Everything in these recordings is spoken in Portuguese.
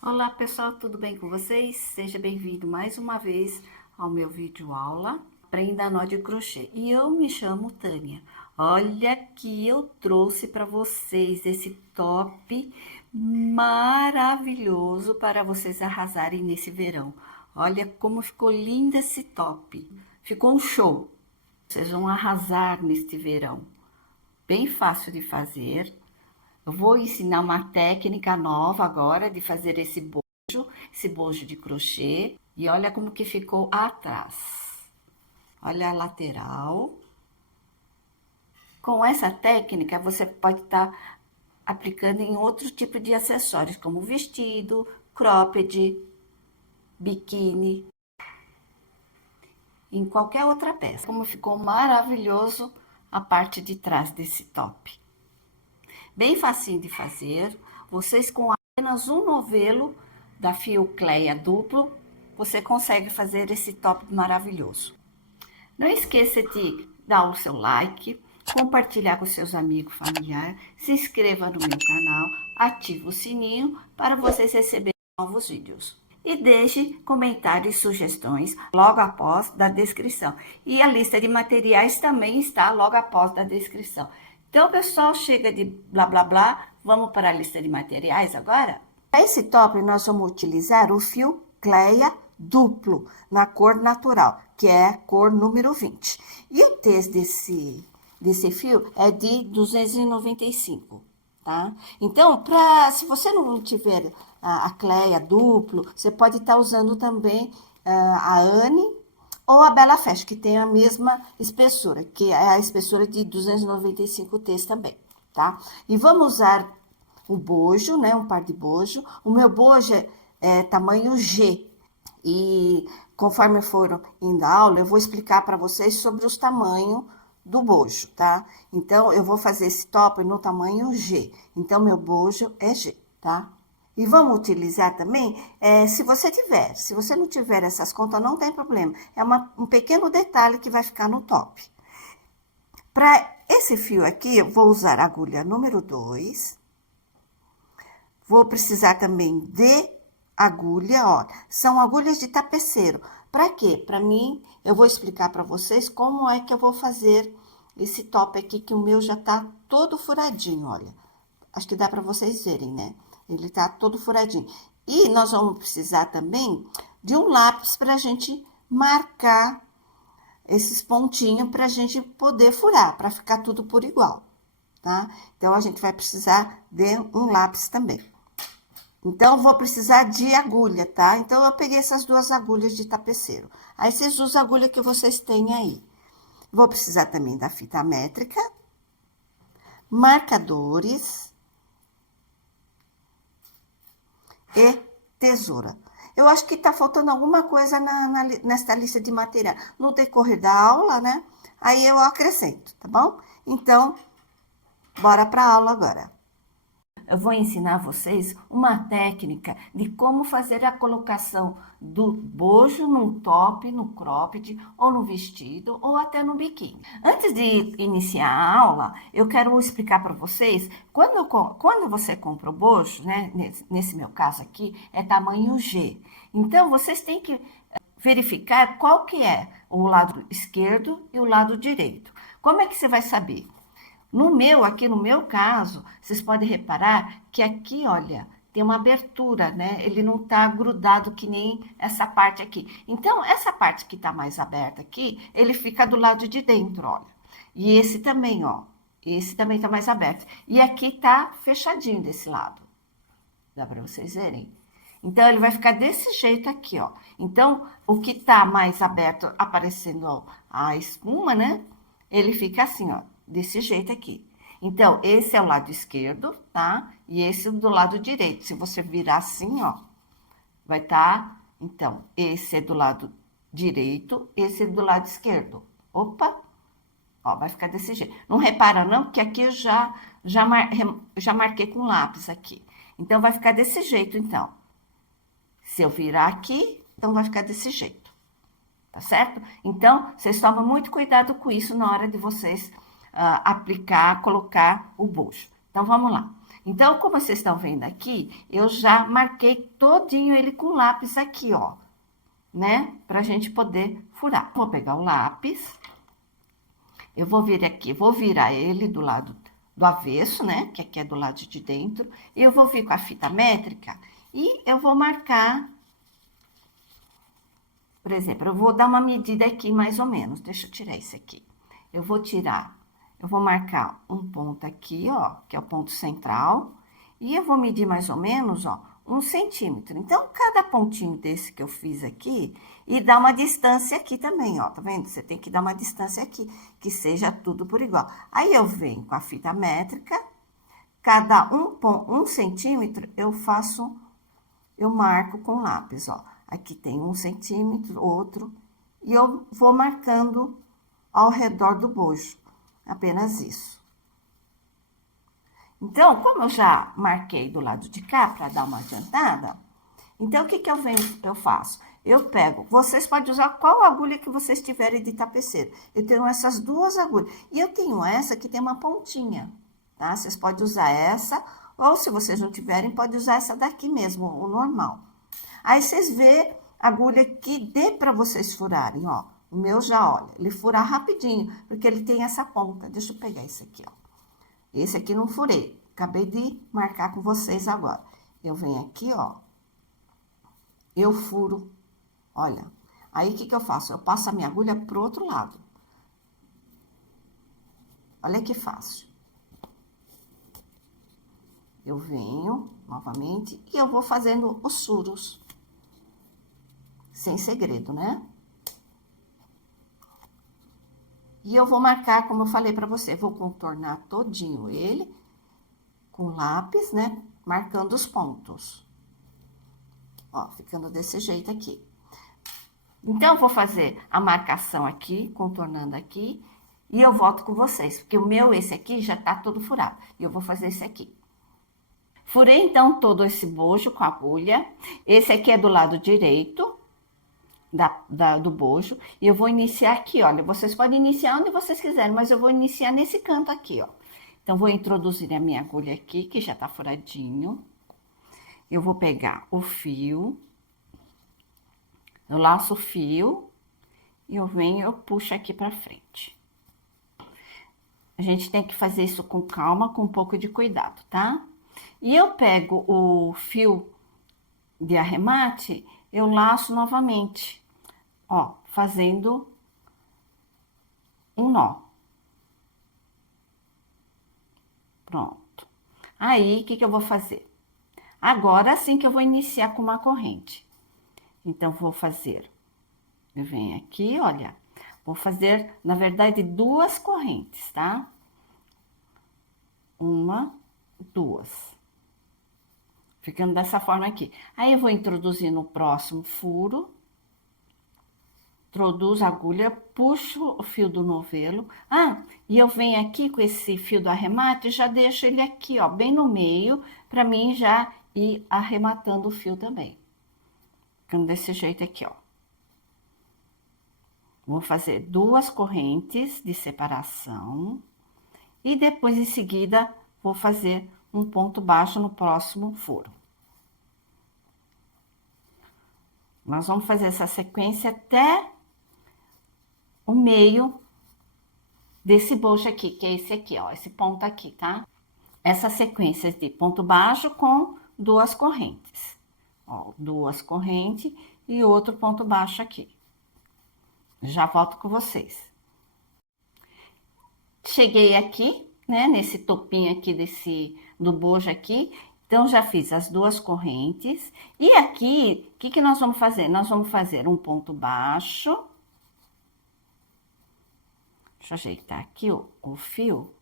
Olá pessoal, tudo bem com vocês? Seja bem-vindo mais uma vez ao meu vídeo aula Aprenda Nó de Crochê. E eu me chamo Tânia. Olha que eu trouxe para vocês esse top maravilhoso para vocês arrasarem nesse verão. Olha como ficou lindo esse top. Ficou um show. Vocês vão arrasar neste verão. Bem fácil de fazer. Eu vou ensinar uma técnica nova agora de fazer esse bojo de crochê. E olha como que ficou atrás. Olha a lateral. Com essa técnica, você pode estar aplicando em outro tipo de acessórios, como vestido, cropped, biquíni, em qualquer outra peça. Como ficou maravilhoso a parte de trás desse top. Bem facinho de fazer. Vocês com apenas um novelo da fio Cleia duplo, você consegue fazer esse top maravilhoso. Não esqueça de dar o seu like, compartilhar com seus amigos, familiares, se inscreva no meu canal, ative o sininho para vocês receberem novos vídeos. E deixe comentários e sugestões logo após da descrição. E a lista de materiais também está logo após da descrição. Então, pessoal, chega de blá blá blá, vamos para a lista de materiais agora? Para esse top, nós vamos utilizar o fio Cleia duplo, na cor natural, que é a cor número 20. E o tez desse fio é de 295, tá? Então, se você não tiver a Cleia duplo, você pode estar usando também a Anne ou a Bela Fashion, que tem a mesma espessura, que é a espessura de 295 tez também, tá? E vamos usar o bojo, né? Um par de bojo. O meu bojo é tamanho G. E conforme for indo a aula, eu vou explicar para vocês sobre os tamanhos do bojo, tá? Então, eu vou fazer esse top no tamanho G. Então, meu bojo é G, tá? E vamos utilizar também, se você tiver. Se você não tiver essas contas, não tem problema. É um pequeno detalhe que vai ficar no top. Para esse fio aqui, eu vou usar a agulha número 2. Vou precisar também de agulha, ó. São agulhas de tapeceiro. Para quê? Para mim, eu vou explicar para vocês como é que eu vou fazer esse top aqui, que o meu já tá todo furadinho, olha. Acho que dá para vocês verem, né? Ele tá todo furadinho. E nós vamos precisar também de um lápis para a gente marcar esses pontinhos para a gente poder furar, para ficar tudo por igual, tá? Então, a gente vai precisar de um lápis também. Então, vou precisar de agulha, tá? Então, eu peguei essas duas agulhas de tapeceiro. Aí, vocês usam a agulha que vocês têm aí. Vou precisar também da fita métrica, marcadores e tesoura. Eu acho que tá faltando alguma coisa nesta lista de material. No decorrer da aula, né? Aí, eu acrescento, tá bom? Então, bora pra aula agora. Eu vou ensinar vocês uma técnica de como fazer a colocação do bojo num top, no cropped, ou no vestido, ou até no biquíni. Antes de iniciar a aula, eu quero explicar para vocês, quando você compra o bojo, né, nesse meu caso aqui, é tamanho G. Então, vocês têm que verificar qual que é o lado esquerdo e o lado direito. Como é que você vai saber? Aqui no meu caso, vocês podem reparar que aqui, olha, tem uma abertura, né? Ele não tá grudado que nem essa parte aqui. Então, essa parte que tá mais aberta aqui, ele fica do lado de dentro, olha. E esse também, ó. Esse também tá mais aberto. E aqui tá fechadinho desse lado. Dá para vocês verem? Então, ele vai ficar desse jeito aqui, ó. Então, o que tá mais aberto, aparecendo ó, a espuma, né? Ele fica assim, ó, desse jeito aqui. Então, esse é o lado esquerdo, tá? E esse do lado direito. Se você virar assim, ó, vai tá... Então, esse é do lado direito, esse é do lado esquerdo. Opa! Ó, vai ficar desse jeito. Não repara não, porque aqui eu já marquei com lápis aqui. Então, vai ficar desse jeito, então. Se eu virar aqui, então vai ficar desse jeito. Tá certo? Então, vocês tomam muito cuidado com isso na hora de vocês aplicar, colocar o bojo. Então, vamos lá. Então, como vocês estão vendo aqui, eu já marquei todinho ele com lápis aqui, ó, né? Pra gente poder furar. Vou pegar o lápis, eu vou vir aqui, vou virar ele do lado do avesso, né? Que aqui é do lado de dentro. E eu vou vir com a fita métrica e eu vou marcar, por exemplo, eu vou dar uma medida aqui mais ou menos. Deixa eu tirar isso aqui. Eu vou marcar um ponto aqui, ó, que é o ponto central. E eu vou medir mais ou menos, ó, 1 centímetro. Então, cada pontinho desse que eu fiz aqui, e dar uma distância aqui também, ó, tá vendo? Você tem que dar uma distância aqui, que seja tudo por igual. Aí, eu venho com a fita métrica, cada 1 centímetro, eu marco com lápis, ó. Aqui tem 1 centímetro, outro, e eu vou marcando ao redor do bojo, apenas isso. Então, como eu já marquei do lado de cá para dar uma adiantada, então o que eu faço? Eu pego, vocês podem usar qual agulha que vocês tiverem de tapeceiro. Eu tenho essas duas agulhas. E eu tenho essa que tem uma pontinha, tá? Vocês podem usar essa, ou se vocês não tiverem, pode usar essa daqui mesmo, o normal. Aí vocês vê a agulha que dê para vocês furarem, ó. O meu já, olha, ele fura rapidinho, porque ele tem essa ponta. Deixa eu pegar esse aqui, ó. Esse aqui não furei. Acabei de marcar com vocês agora. Eu venho aqui, ó. Eu furo. Olha. Aí, o que eu faço? Eu passo a minha agulha pro outro lado. Olha que fácil. Eu venho novamente e eu vou fazendo os furos. Sem segredo, né? E eu vou marcar, como eu falei pra você, vou contornar todinho ele com lápis, né? Marcando os pontos. Ó, ficando desse jeito aqui. Então, eu vou fazer a marcação aqui, contornando aqui, e eu volto com vocês, porque o meu, esse aqui, já tá todo furado. E eu vou fazer esse aqui. Furei, então, todo esse bojo com a agulha. Esse aqui é do lado direito do bojo. E eu vou iniciar aqui, olha. Vocês podem iniciar onde vocês quiserem, mas eu vou iniciar nesse canto aqui, ó. Então, vou introduzir a minha agulha aqui, que já tá furadinho. Eu vou pegar o fio. Eu laço o fio. E eu venho, eu puxo aqui pra frente. A gente tem que fazer isso com calma, com um pouco de cuidado, tá? E eu pego o fio de arremate, eu laço novamente, ó, fazendo um nó. Pronto. Aí, o que eu vou fazer? Agora sim que eu vou iniciar com uma corrente. Então, vou fazer, eu venho aqui, olha, vou fazer, na verdade, 2 correntes, tá? 1, 2. Ficando dessa forma aqui. Aí, eu vou introduzir no próximo furo. Introduzo a agulha, puxo o fio do novelo. Ah, e eu venho aqui com esse fio do arremate, já deixo ele aqui, ó, bem no meio, pra mim já ir arrematando o fio também. Ficando desse jeito aqui, ó. Vou fazer 2 correntes de separação. E depois, em seguida, vou fazer um ponto baixo no próximo furo. Nós vamos fazer essa sequência até o meio desse bojo aqui, que é esse aqui, ó, esse ponto aqui, tá? Essa sequência de ponto baixo com 2 correntes. Ó, 2 correntes e outro ponto baixo aqui. Já volto com vocês. Cheguei aqui, né, nesse topinho aqui do bojo aqui. Então, já fiz as 2 correntes. E aqui, o que nós vamos fazer? Nós vamos fazer um ponto baixo. Deixa eu ajeitar aqui o fio.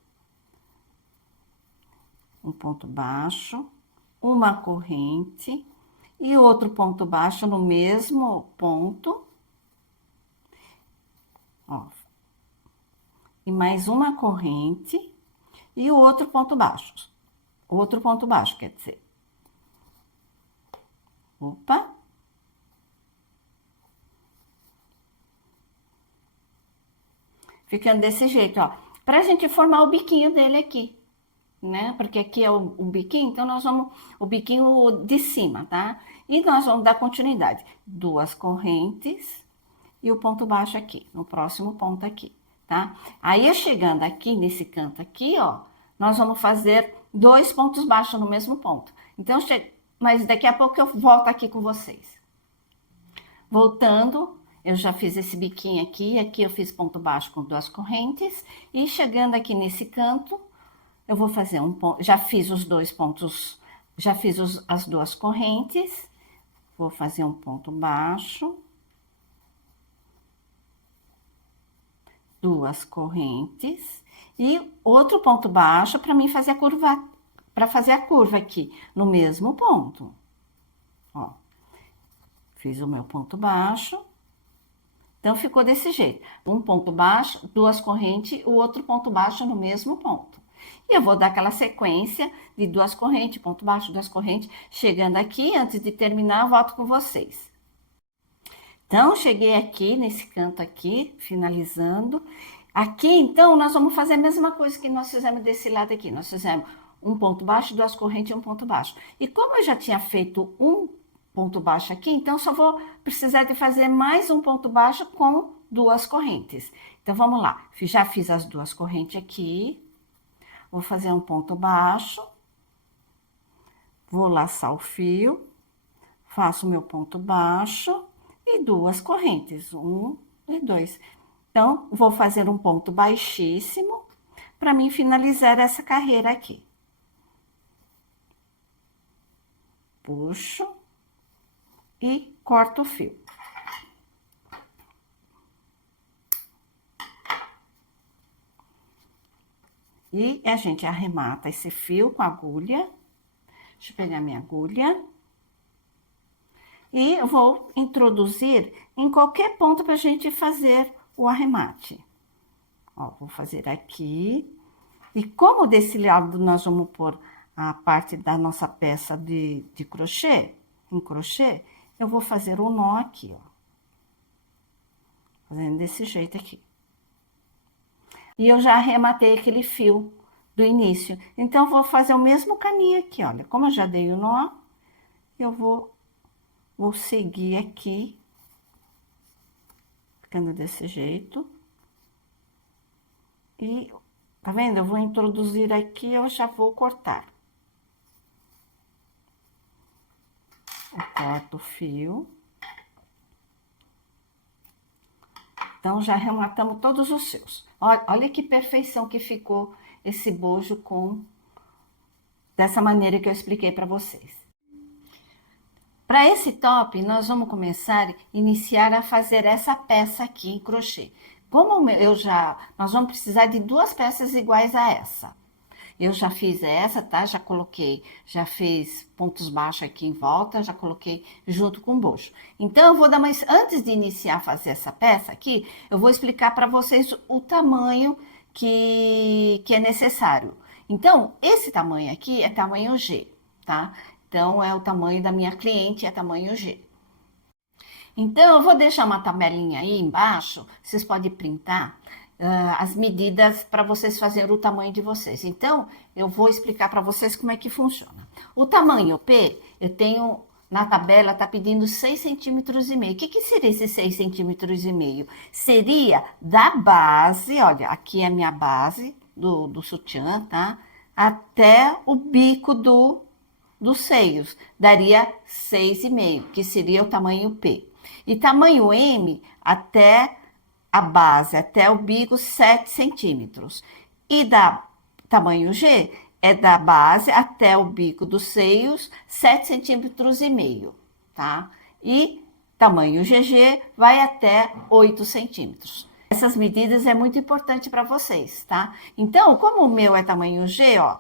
Um ponto baixo, uma corrente e outro ponto baixo no mesmo ponto. Ó. E mais uma corrente e o outro ponto baixo. Outro ponto baixo, quer dizer. Opa. Ficando desse jeito, ó. Pra gente formar o biquinho dele aqui. né? Porque aqui é o biquinho, então nós vamos, o biquinho de cima, tá? E nós vamos dar continuidade. 2 correntes e o ponto baixo aqui, no próximo ponto aqui, tá? Aí, chegando aqui, nesse canto aqui, ó, nós vamos fazer 2 pontos baixos no mesmo ponto. Então, mas daqui a pouco eu volto aqui com vocês. Voltando, eu já fiz esse biquinho aqui eu fiz ponto baixo com 2 correntes, e chegando aqui nesse canto, eu vou fazer um ponto, já fiz os 2 pontos, já fiz as 2 correntes, vou fazer um ponto baixo, 2 correntes, e outro ponto baixo para mim fazer a curva, para fazer a curva aqui, no mesmo ponto. Ó, fiz o meu ponto baixo. Então, ficou desse jeito. Um ponto baixo, 2 correntes, o outro ponto baixo no mesmo ponto. E eu vou dar aquela sequência de 2 correntes, ponto baixo, 2 correntes. Chegando aqui, antes de terminar, eu volto com vocês. Então, cheguei aqui, nesse canto aqui, finalizando. Aqui, então, nós vamos fazer a mesma coisa que nós fizemos desse lado aqui. Nós fizemos um ponto baixo, 2 correntes e um ponto baixo. E como eu já tinha feito um ponto baixo aqui, então só vou precisar de fazer mais um ponto baixo com 2 correntes. Então, vamos lá. Já fiz as 2 correntes aqui. Vou fazer um ponto baixo. Vou laçar o fio. Faço meu ponto baixo e 2 correntes. 1 e 2. Então, vou fazer um ponto baixíssimo para mim finalizar essa carreira aqui. Puxo e corto o fio. E a gente arremata esse fio com a agulha. Deixa eu pegar minha agulha. E eu vou introduzir em qualquer ponto para a gente fazer o arremate. Ó, vou fazer aqui. E como desse lado nós vamos pôr a parte da nossa peça de crochê, em crochê, eu vou fazer um nó aqui, ó. Fazendo desse jeito aqui. E eu já arrematei aquele fio do início. Então, vou fazer o mesmo caminho aqui, olha. Como eu já dei o nó, eu vou seguir aqui, ficando desse jeito. E, tá vendo? Eu vou introduzir aqui, eu já vou cortar. Eu corto o fio. Então, já arrematamos todos os seus. Olha que perfeição que ficou esse bojo dessa maneira que eu expliquei para vocês. Para esse top, nós vamos iniciar a fazer essa peça aqui em crochê. Como nós vamos precisar de 2 peças iguais a essa. Eu já fiz essa, tá? Já fiz pontos baixos aqui em volta, já coloquei junto com o bojo. Então, eu vou dar mais, antes de iniciar a fazer essa peça aqui, eu vou explicar para vocês o tamanho que é necessário. Então, esse tamanho aqui é tamanho G, tá? Então, é o tamanho da minha cliente, é tamanho G. Então, eu vou deixar uma tabelinha aí embaixo, vocês podem printar as medidas para vocês fazerem o tamanho de vocês. Então, eu vou explicar para vocês como é que funciona. O tamanho P, eu tenho na tabela, tá pedindo 6,5 centímetros. O que seria esse 6,5 centímetros? Seria da base, olha, aqui é a minha base do sutiã, tá? Até o bico dos seios, daria 6,5, que seria o tamanho P. E tamanho M, até a base, até o bico, 7 centímetros. E tamanho G, é da base até o bico dos seios, 7,5 centímetros, tá? E tamanho GG vai até 8 centímetros. Essas medidas é muito importante para vocês, tá? Então, como o meu é tamanho G, ó,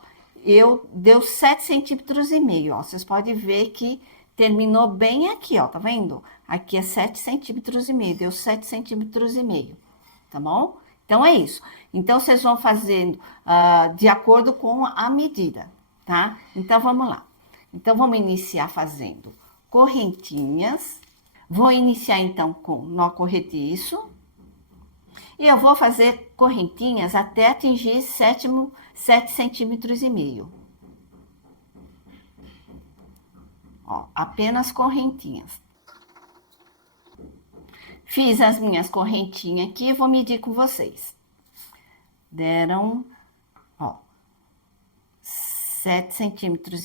deu 7,5 centímetros, ó. Vocês podem ver que terminou bem aqui, ó, tá vendo? Aqui é 7,5 centímetros, deu 7,5 centímetros, tá bom? Então, é isso. Então, vocês vão fazendo de acordo com a medida, tá? Então, vamos lá. Então, vamos iniciar fazendo correntinhas. Vou iniciar, então, com nó corrediço. E eu vou fazer correntinhas até atingir 7,5 centímetros. Ó, apenas correntinhas. Fiz as minhas correntinhas aqui e vou medir com vocês. Deram, ó, 7,5 centímetros.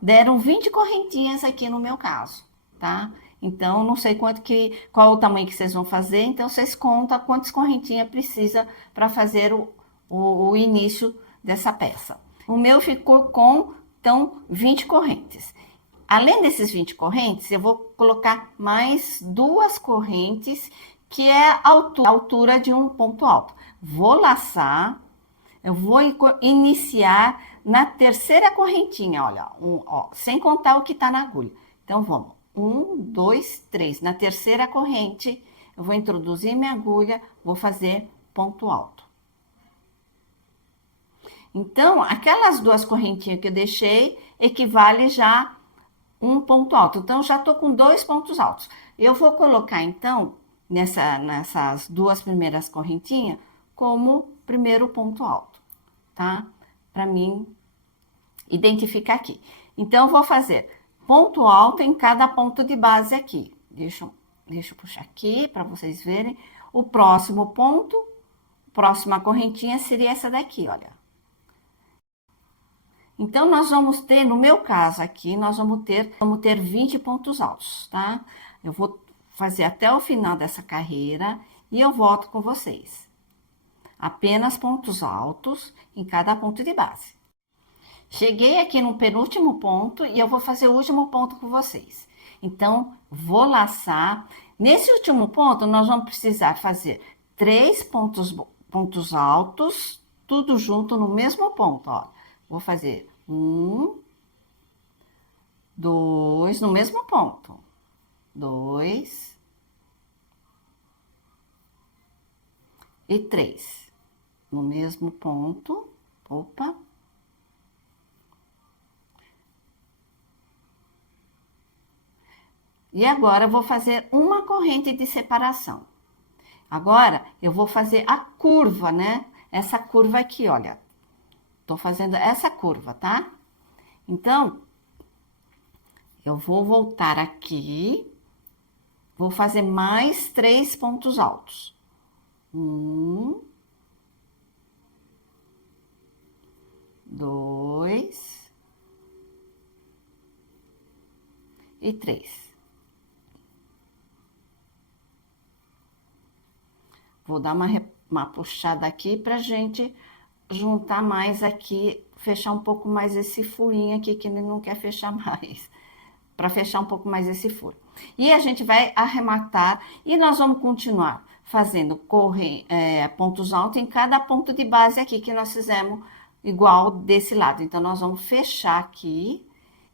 Deram 20 correntinhas aqui no meu caso, tá? Então, não sei qual o tamanho que vocês vão fazer, então vocês contam quantas correntinhas precisa para fazer o início dessa peça. O meu ficou com, então, 20 correntes. Além desses 20 correntes, eu vou colocar mais 2 correntes, que é a altura de um ponto alto. Vou laçar, eu vou iniciar na terceira correntinha, olha, ó, sem contar o que tá na agulha. Então, vamos, 1, 2, 3. Na terceira corrente, eu vou introduzir minha agulha, vou fazer ponto alto. Então, aquelas 2 correntinhas que eu deixei, equivale já um ponto alto. Então, já tô com 2 pontos altos. Eu vou colocar, então, nessas 2 primeiras correntinhas, como primeiro ponto alto, tá? Para mim identificar aqui. Então, eu vou fazer ponto alto em cada ponto de base aqui. Deixa eu puxar aqui para vocês verem. O próximo ponto, próxima correntinha seria essa daqui, olha. Então, nós vamos ter, no meu caso aqui, nós vamos ter 20 pontos altos, tá? Eu vou fazer até o final dessa carreira e eu volto com vocês. Apenas pontos altos em cada ponto de base. Cheguei aqui no penúltimo ponto e eu vou fazer o último ponto com vocês. Então, vou laçar. Nesse último ponto, nós vamos precisar fazer 3 pontos altos, tudo junto no mesmo ponto, ó. Vou fazer 1, 2, no mesmo ponto. 2 e 3. No mesmo ponto. Opa. E agora, eu vou fazer uma corrente de separação. Agora, eu vou fazer a curva, né? Essa curva aqui, olha. Tô fazendo essa curva, tá? Então, eu vou voltar aqui. Vou fazer mais 3 pontos altos. 1, 2 e 3. Vou dar uma puxada aqui pra gente juntar mais aqui, fechar um pouco mais esse furinho aqui, que ele não quer fechar mais. Para fechar um pouco mais esse furo. E a gente vai arrematar e nós vamos continuar fazendo pontos altos em cada ponto de base aqui que nós fizemos igual desse lado. Então, nós vamos fechar aqui.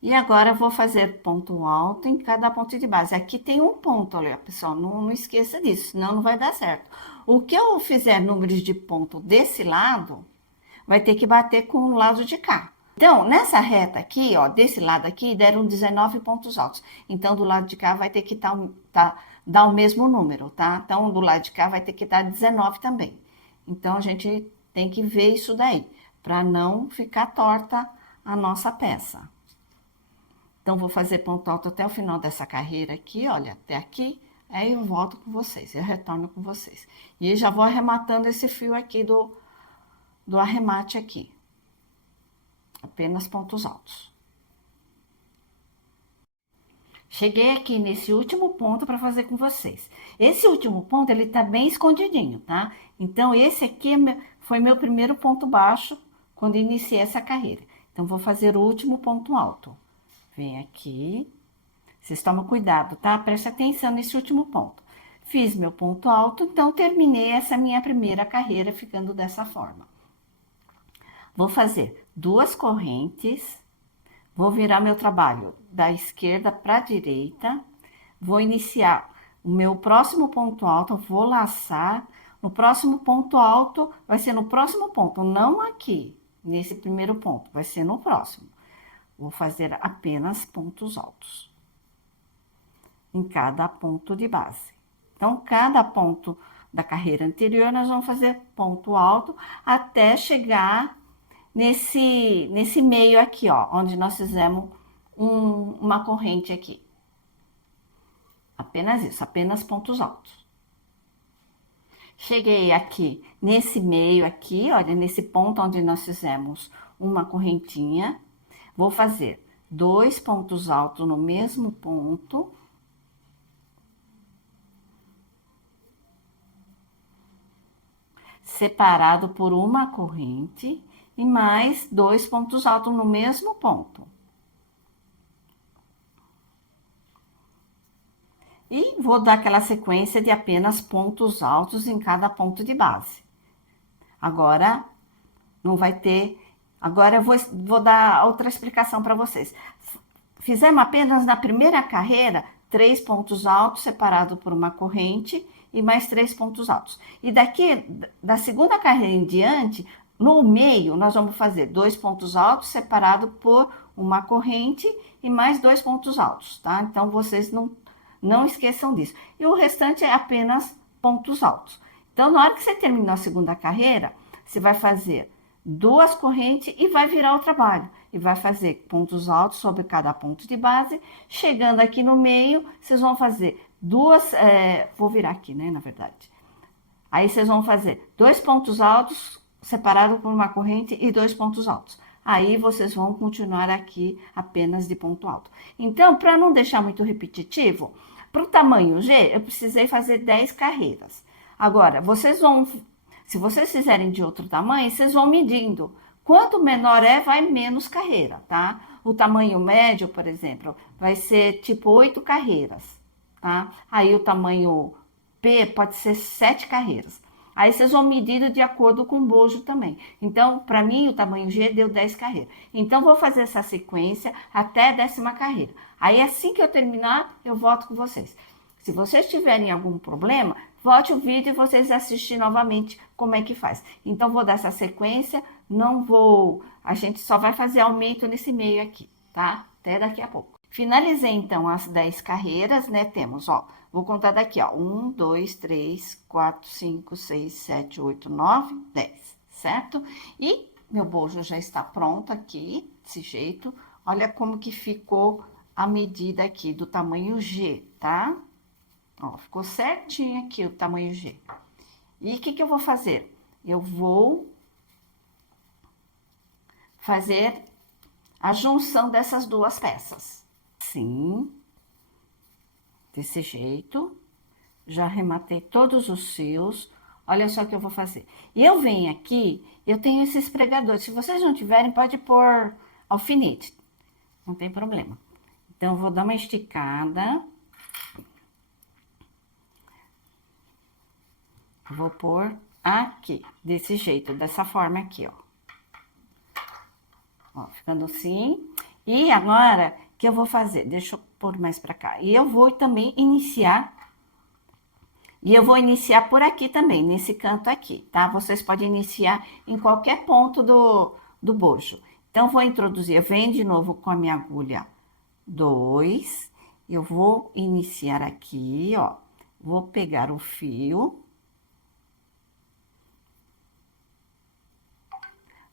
E agora, eu vou fazer ponto alto em cada ponto de base. Aqui tem um ponto, olha, pessoal, não esqueça disso, senão não vai dar certo. O que eu fizer números de ponto desse lado, vai ter que bater com o lado de cá. Então, nessa reta aqui, ó, desse lado aqui, deram 19 pontos altos. Então, do lado de cá vai ter que dar o mesmo número, tá? Então, do lado de cá vai ter que dar 19 também. Então, a gente tem que ver isso daí, para não ficar torta a nossa peça. Então, vou fazer ponto alto até o final dessa carreira aqui, olha, até aqui. Aí, eu volto com vocês, eu retorno com vocês. E já vou arrematando esse fio aqui do arremate aqui. Apenas pontos altos. Cheguei aqui nesse último ponto para fazer com vocês. Esse último ponto, ele tá bem escondidinho, tá? Então, esse aqui foi meu primeiro ponto baixo quando iniciei essa carreira. Então, vou fazer o último ponto alto. Vem aqui. Vocês tomam cuidado, tá? Preste atenção nesse último ponto. Fiz meu ponto alto, então, terminei essa minha primeira carreira ficando dessa forma. Vou fazer 2 correntes, vou virar meu trabalho da esquerda para a direita, vou iniciar o meu próximo ponto alto, vou laçar, no próximo ponto alto, vai ser no próximo ponto, não aqui, nesse primeiro ponto, vai ser no próximo. Vou fazer apenas pontos altos em cada ponto de base. Então, cada ponto da carreira anterior, nós vamos fazer ponto alto até chegar nesse meio aqui, ó, onde nós fizemos uma corrente aqui. Apenas isso, apenas pontos altos. Cheguei aqui nesse meio aqui, olha, nesse ponto onde nós fizemos uma correntinha. Vou fazer 2 pontos altos no mesmo ponto. Separado por uma corrente e mais 2 pontos altos no mesmo ponto. E vou dar aquela sequência de apenas pontos altos em cada ponto de base. Agora, não vai ter... Agora, eu vou dar outra explicação para vocês. Fizemos apenas na primeira carreira 3 pontos altos separados por uma corrente e mais 3 pontos altos. E daqui, da segunda carreira em diante, no meio, nós vamos fazer 2 pontos altos separados por uma corrente e mais 2 pontos altos, tá? Então, vocês não esqueçam disso. E o restante é apenas pontos altos. Então, na hora que você terminar a segunda carreira, você vai fazer 2 correntes e vai virar o trabalho. E vai fazer pontos altos sobre cada ponto de base. Chegando aqui no meio, vocês vão fazer 2... vou virar aqui, né, na verdade. Aí, vocês vão fazer 2 pontos altos separados por uma corrente e 2 pontos altos. Aí, vocês vão continuar aqui apenas de ponto alto. Então, para não deixar muito repetitivo, para o tamanho G, eu precisei fazer 10 carreiras. Agora, se vocês fizerem de outro tamanho, vocês vão medindo. Quanto menor vai menos carreira, tá? O tamanho médio, por exemplo, vai ser tipo 8 carreiras, tá? Aí o tamanho P pode ser 7 carreiras. Aí vocês vão medindo de acordo com o bojo também. Então, para mim, o tamanho G deu 10 carreiras. Então, vou fazer essa sequência até a 10ª carreira. Aí, assim que eu terminar, eu volto com vocês. Se vocês tiverem algum problema, volte o vídeo e vocês assistem novamente como é que faz. Então, vou dar essa sequência, a gente só vai fazer aumento nesse meio aqui, tá? Até daqui a pouco. Finalizei, então, as 10 carreiras, né? Temos, ó, vou contar daqui, ó, 1, 2, 3, 4, 5, 6, 7, 8, 9, 10, certo? E meu bojo já está pronto aqui, desse jeito. Olha como que ficou a medida aqui do tamanho G, tá? Ó, ficou certinho aqui o tamanho G. E o que eu vou fazer? Eu vou fazer a junção dessas duas peças. Assim, desse jeito. Já arrematei todos os fios. Olha só o que eu vou fazer. E eu venho aqui, eu tenho esses pregadores. Se vocês não tiverem, pode pôr alfinete. Não tem problema. Então, eu vou dar uma esticada. Vou pôr aqui, desse jeito, dessa forma aqui, ó. Ó, ficando assim. E agora, o que eu vou fazer? Deixa eu pôr mais pra cá. E eu vou também iniciar... E eu vou iniciar por aqui também, nesse canto aqui, tá? Vocês podem iniciar em qualquer ponto do bojo. Então, vou introduzir, eu venho de novo com a minha agulha 2. Eu vou iniciar aqui, ó. Vou pegar o fio.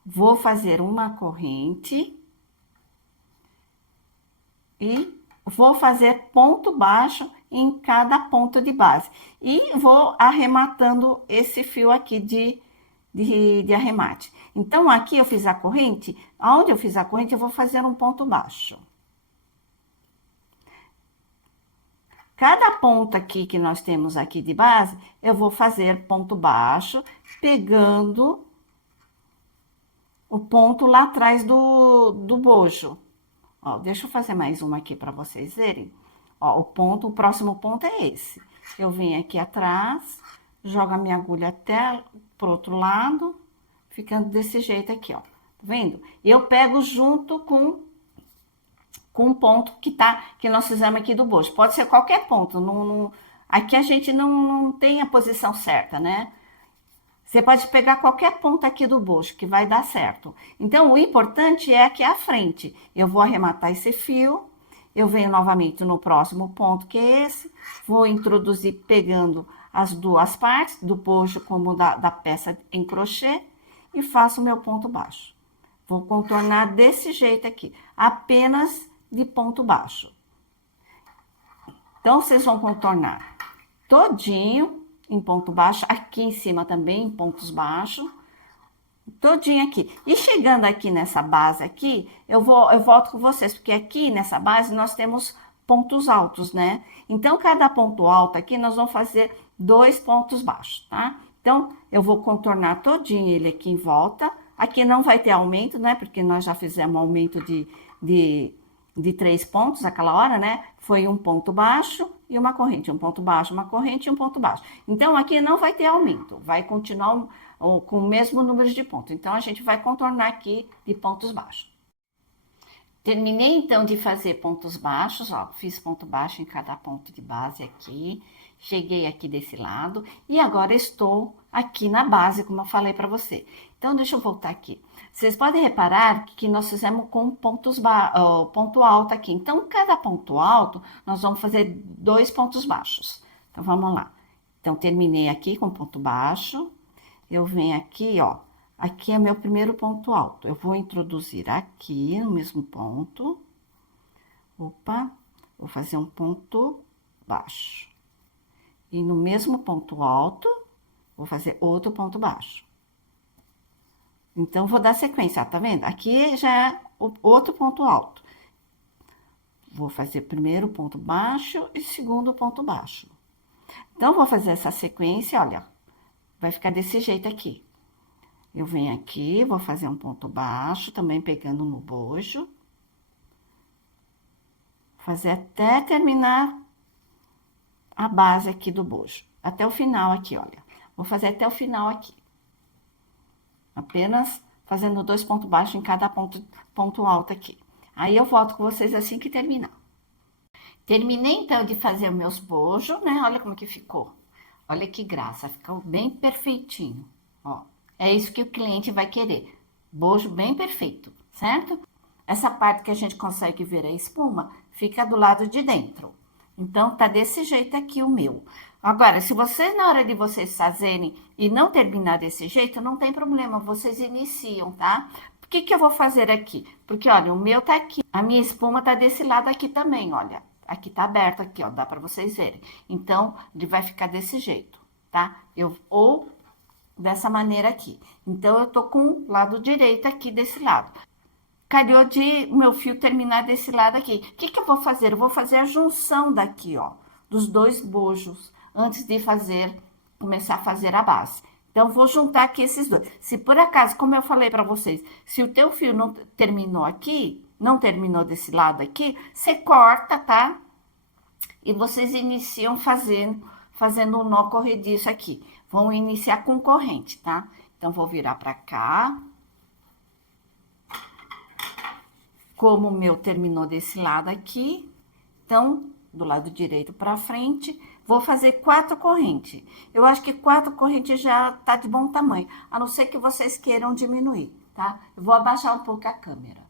Vou fazer uma corrente. E vou fazer ponto baixo em cada ponto de base. E vou arrematando esse fio aqui de arremate. Então, aqui eu fiz a corrente, aonde eu fiz a corrente, eu vou fazer um ponto baixo. Cada ponto aqui que nós temos aqui de base, eu vou fazer ponto baixo, pegando o ponto lá atrás do bojo. Ó, deixa eu fazer mais uma aqui para vocês verem. Ó, o próximo ponto é esse. Eu venho aqui atrás, jogo a minha agulha até pro outro lado, ficando desse jeito aqui, ó. Tá vendo? Eu pego junto com o ponto que nós fizemos aqui do bojo. Pode ser qualquer ponto. Aqui a gente não tem a posição certa, né? Você pode pegar qualquer ponto aqui do bojo, que vai dar certo. Então, o importante é aqui à frente. Eu vou arrematar esse fio, eu venho novamente no próximo ponto, que é esse. Vou introduzir pegando as duas partes, do bojo como da peça em crochê, e faço o meu ponto baixo. Vou contornar desse jeito aqui, apenas de ponto baixo. Então, vocês vão contornar todinho em ponto baixo, aqui em cima também em pontos baixos, todinho aqui. E chegando aqui nessa base aqui, eu volto com vocês, porque aqui nessa base nós temos pontos altos, né? Então, cada ponto alto aqui, nós vamos fazer 2 pontos baixos, tá? Então, eu vou contornar todinho ele aqui em volta. Aqui não vai ter aumento, né? Porque nós já fizemos aumento de 3 pontos aquela hora, né? Foi um ponto baixo e uma corrente, um ponto baixo, uma corrente e um ponto baixo. Então, aqui não vai ter aumento, vai continuar com o mesmo número de pontos. Então, a gente vai contornar aqui de pontos baixos. Terminei, então, de fazer pontos baixos, ó, fiz ponto baixo em cada ponto de base aqui, cheguei aqui desse lado, e agora estou aqui na base, como eu falei para você. Então, deixa eu voltar aqui. Vocês podem reparar que nós fizemos com ponto alto aqui. Então, cada ponto alto, nós vamos fazer 2 pontos baixos. Então, vamos lá. Então, terminei aqui com ponto baixo, eu venho aqui, ó, aqui é meu primeiro ponto alto. Eu vou introduzir aqui no mesmo ponto. Opa, vou fazer um ponto baixo. E no mesmo ponto alto, vou fazer outro ponto baixo. Então, vou dar sequência, tá vendo? Aqui já é outro ponto alto. Vou fazer primeiro ponto baixo e segundo ponto baixo. Então, vou fazer essa sequência, olha, vai ficar desse jeito aqui. Eu venho aqui, vou fazer um ponto baixo, também pegando no bojo. Fazer até terminar a base aqui do bojo. Até o final aqui, olha. Vou fazer até o final aqui. Apenas fazendo 2 pontos baixos em cada ponto alto aqui. Aí, eu volto com vocês assim que terminar. Terminei, então, de fazer meus bojos, né? Olha como que ficou. Olha que graça, ficou bem perfeitinho, ó. É isso que o cliente vai querer. Bojo bem perfeito, certo? Essa parte que a gente consegue ver a espuma, fica do lado de dentro. Então, tá desse jeito aqui o meu. Agora, se vocês, na hora de vocês fazerem e não terminar desse jeito, não tem problema, vocês iniciam, tá? Por que que eu vou fazer aqui? Porque, olha, o meu tá aqui, a minha espuma tá desse lado aqui também, olha. Aqui tá aberto aqui, ó, dá pra vocês verem. Então, ele vai ficar desse jeito, tá? Ou dessa maneira aqui. Então, eu tô com o lado direito aqui desse lado. Calhou de meu fio terminar desse lado aqui. O que que eu vou fazer? Eu vou fazer a junção daqui, ó, dos 2 bojos, antes de começar a fazer a base. Então, vou juntar aqui esses dois. Se por acaso, como eu falei para vocês, se o teu fio não terminou aqui, não terminou desse lado aqui, você corta, tá? E vocês iniciam fazendo um nó corrediço aqui. Vão iniciar com corrente, tá? Então, vou virar pra cá. Como o meu terminou desse lado aqui, então, do lado direito pra frente, vou fazer 4 correntes. Eu acho que 4 correntes já tá de bom tamanho, a não ser que vocês queiram diminuir, tá? Eu vou abaixar um pouco a câmera.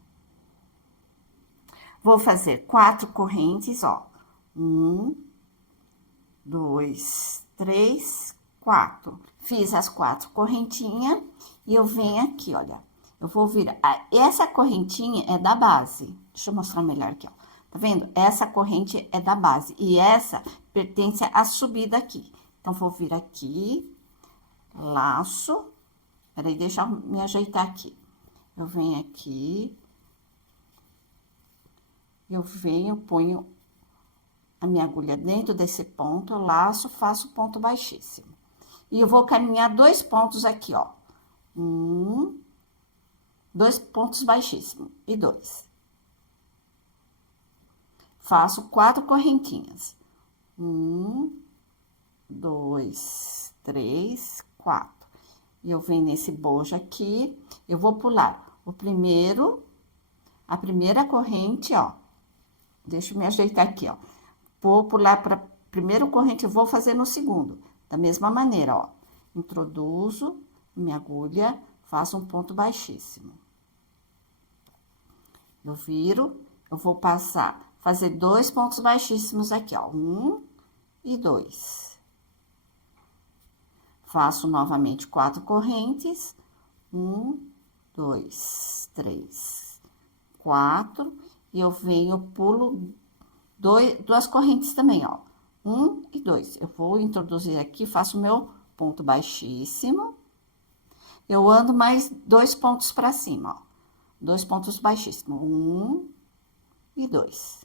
Vou fazer 4 correntes, ó. 1, 2, 3, 4. Fiz as 4 correntinhas e eu venho aqui, olha. Eu vou virar. Essa correntinha é da base. Deixa eu mostrar melhor aqui, ó. Tá vendo? Essa corrente é da base e essa pertence à subida aqui. Então, vou vir aqui, laço. Peraí, deixa eu me ajeitar aqui. Eu venho aqui. Eu venho, ponho a minha agulha dentro desse ponto, laço, faço ponto baixíssimo. E eu vou caminhar 2 pontos aqui, ó. 2 pontos baixíssimos e 2. Faço 4 correntinhas. 1, 2, 3, 4. E eu venho nesse bojo aqui, eu vou pular a primeira corrente, ó. Deixa eu me ajeitar aqui, ó. Vou pular para primeiro corrente, vou fazer no segundo. Da mesma maneira, ó. Introduzo minha agulha, faço um ponto baixíssimo. Eu viro, eu vou fazer 2 pontos baixíssimos aqui, ó. 1 e 2. Faço novamente 4 correntes. 1, 2, 3, 4. E eu venho, pulo duas correntes também, ó. 1 e 2. Eu vou introduzir aqui, faço o meu ponto baixíssimo. Eu ando mais 2 pontos para cima, ó. 2 pontos baixíssimos. 1 e 2.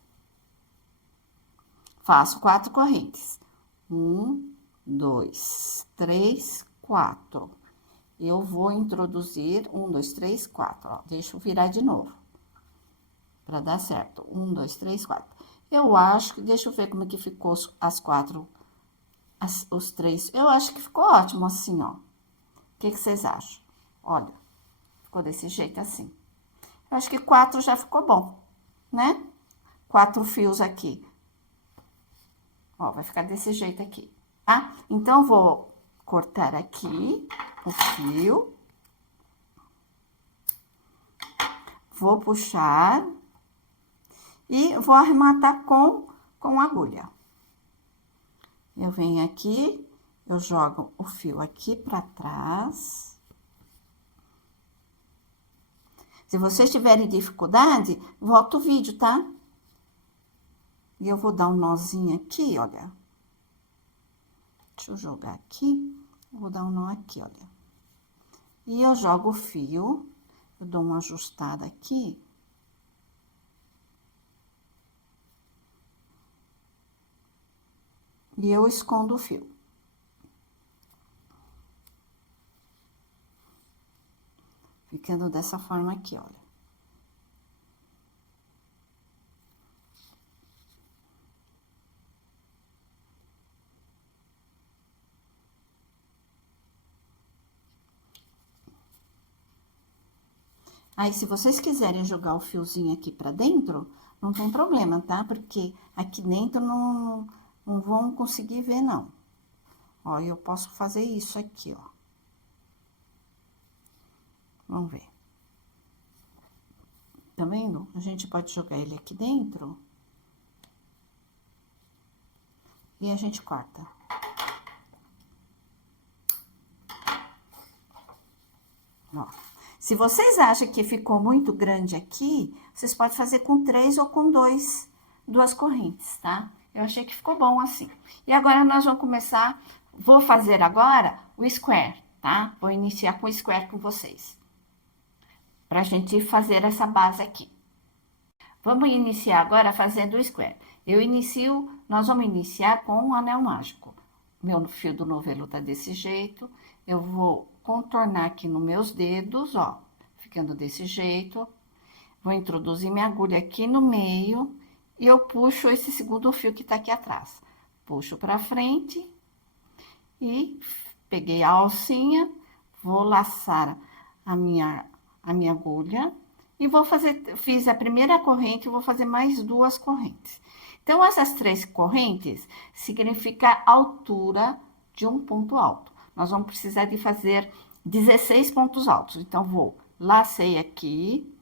Faço 4 correntes. 1, 2, 3, 4. Eu vou introduzir 1, 2, 3, 4. Ó, deixa eu virar de novo. Para dar certo. 1, 2, 3, 4. Eu acho que, deixa eu ver como é que ficou as 4, os 3. Eu acho que ficou ótimo assim, ó. O que vocês acham? Olha, ficou desse jeito assim. Eu acho que 4 já ficou bom, né? 4 fios aqui. Ó, vai ficar desse jeito aqui, tá? Então, vou cortar aqui o fio. Vou puxar e vou arrematar com agulha. Eu venho aqui, eu jogo o fio aqui pra trás. Se vocês tiverem dificuldade, volta o vídeo, tá? E eu vou dar um nozinho aqui, olha. Deixa eu jogar aqui. Vou dar um nó aqui, olha. E eu jogo o fio, eu dou uma ajustada aqui. E eu escondo o fio. Ficando dessa forma aqui, olha. Aí, se vocês quiserem jogar o fiozinho aqui pra dentro, não tem problema, tá? Porque aqui dentro não vão conseguir ver, não. Ó, eu posso fazer isso aqui, ó. Vamos ver. Tá vendo? A gente pode jogar ele aqui dentro. E a gente corta. Ó. Se vocês acham que ficou muito grande aqui, vocês podem fazer com 3 ou com 2 correntes, tá? Eu achei que ficou bom assim. E agora, nós vamos começar, vou fazer agora o square, tá? Vou iniciar com o square com vocês. Pra gente fazer essa base aqui. Vamos iniciar agora fazendo o square. Nós vamos iniciar com um anel mágico. Meu fio do novelo tá desse jeito. Eu vou contornar aqui nos meus dedos, ó, ficando desse jeito. Vou introduzir minha agulha aqui no meio e eu puxo esse segundo fio que tá aqui atrás. Puxo pra frente e peguei a alcinha, vou laçar a minha agulha e fiz a primeira corrente e vou fazer mais 2 correntes. Então, essas 3 correntes significa a altura de um ponto alto. Nós vamos precisar de fazer 16 pontos altos. Então, lacei aqui,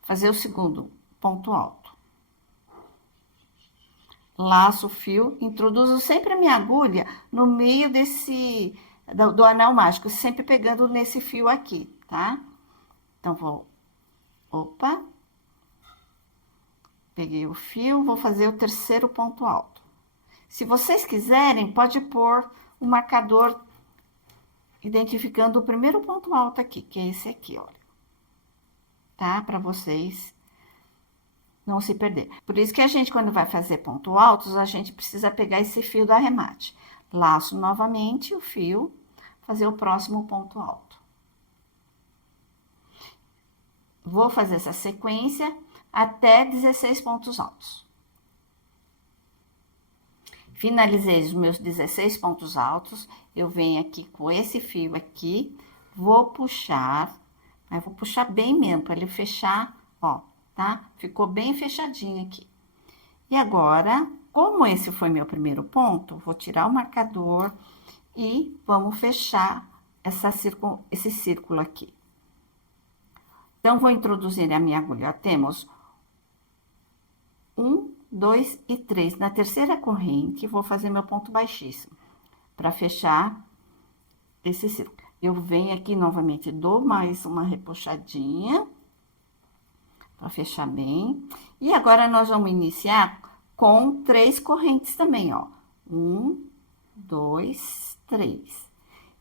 fazer o segundo ponto alto. Laço o fio, introduzo sempre a minha agulha no meio do anel mágico, sempre pegando nesse fio aqui, tá? Então, peguei o fio, vou fazer o terceiro ponto alto. Se vocês quiserem, pode pôr um marcador identificando o primeiro ponto alto aqui, que é esse aqui, olha. Tá? Para vocês não se perder. Por isso que a gente, quando vai fazer pontos altos, a gente precisa pegar esse fio do arremate. Laço novamente o fio, fazer o próximo ponto alto. Vou fazer essa sequência até 16 pontos altos. Finalizei os meus 16 pontos altos, eu venho aqui com esse fio aqui, vou puxar, mas vou puxar bem mesmo, para ele fechar, ó, tá? Ficou bem fechadinho aqui. E agora, como esse foi meu primeiro ponto, vou tirar o marcador e vamos fechar esse círculo aqui. Então, vou introduzir a minha agulha, ó, temos 1, 2 e 3. Na terceira corrente, vou fazer meu ponto baixíssimo. para fechar esse círculo. Eu venho aqui novamente, dou mais uma repuxadinha para fechar bem. E agora nós vamos iniciar com 3 correntes também, ó. 1, 2, 3.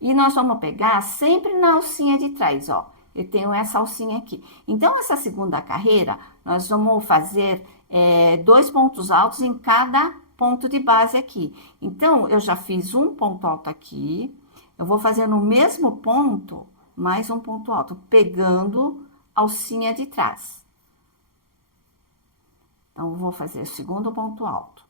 E nós vamos pegar sempre na alcinha de trás, ó. Eu tenho essa alcinha aqui. Então, essa segunda carreira, nós vamos fazer 2 pontos altos em cada ponto de base aqui. Então, eu já fiz um ponto alto aqui. Eu vou fazer no mesmo ponto, mais um ponto alto, pegando a alcinha de trás. Então, eu vou fazer o segundo ponto alto.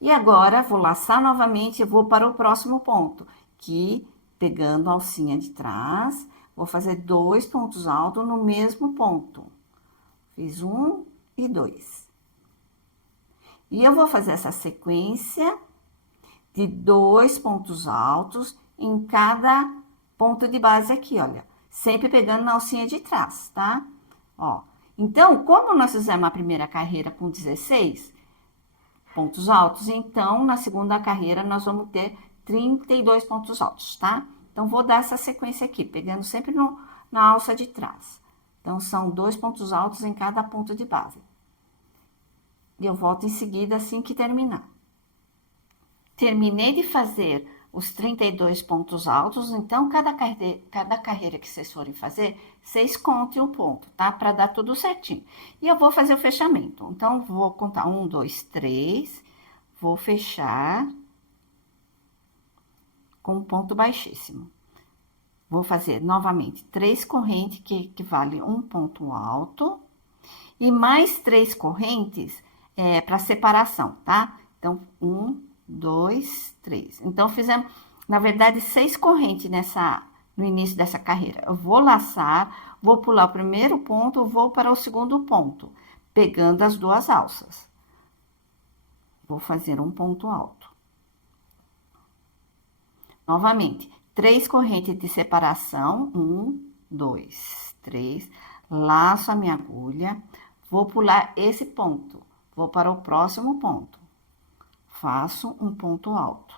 E agora, vou laçar novamente e vou para o próximo ponto, que pegando a alcinha de trás, vou fazer 2 pontos altos no mesmo ponto. Fiz 1 e 2. E eu vou fazer essa sequência de 2 pontos altos em cada ponto de base aqui, olha. Sempre pegando na alcinha de trás, tá? Ó. Então, como nós fizemos a primeira carreira com 16 pontos altos, então, na segunda carreira, nós vamos ter 32 pontos altos, tá? Então, vou dar essa sequência aqui, pegando sempre na alça de trás. Então, são 2 pontos altos em cada ponto de base. E eu volto em seguida assim que terminar. Terminei de fazer os 32 pontos altos, então, cada carreira que vocês forem fazer, vocês contem o ponto, tá? Para dar tudo certinho. E eu vou fazer o fechamento. Então, vou contar 1, 2, 3, vou fechar com um ponto baixíssimo. Vou fazer novamente 3 correntes, que equivale um ponto alto, e mais 3 correntes para separação, tá? Então, 1, 2, 3. Então, fizemos, na verdade, 6 correntes no início dessa carreira. Eu vou laçar, vou pular o primeiro ponto, vou para o segundo ponto, pegando as 2 alças. Vou fazer um ponto alto. Novamente, 3 correntes de separação. 1, 2, 3. Laço a minha agulha, vou pular esse ponto, vou para o próximo ponto. Faço um ponto alto.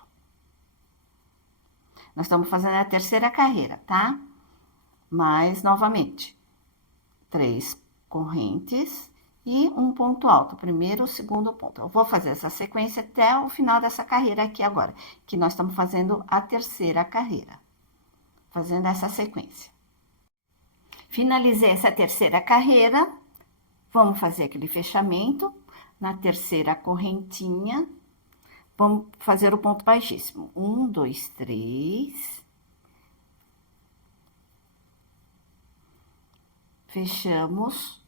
Nós estamos fazendo a terceira carreira, tá? Mas, novamente, 3 correntes e um ponto alto, primeiro, segundo ponto. Eu vou fazer essa sequência até o final dessa carreira aqui agora, que nós estamos fazendo a terceira carreira. Fazendo essa sequência. Finalizei essa terceira carreira, vamos fazer aquele fechamento na terceira correntinha. Vamos fazer o ponto baixíssimo. 1, 2, 3. Fechamos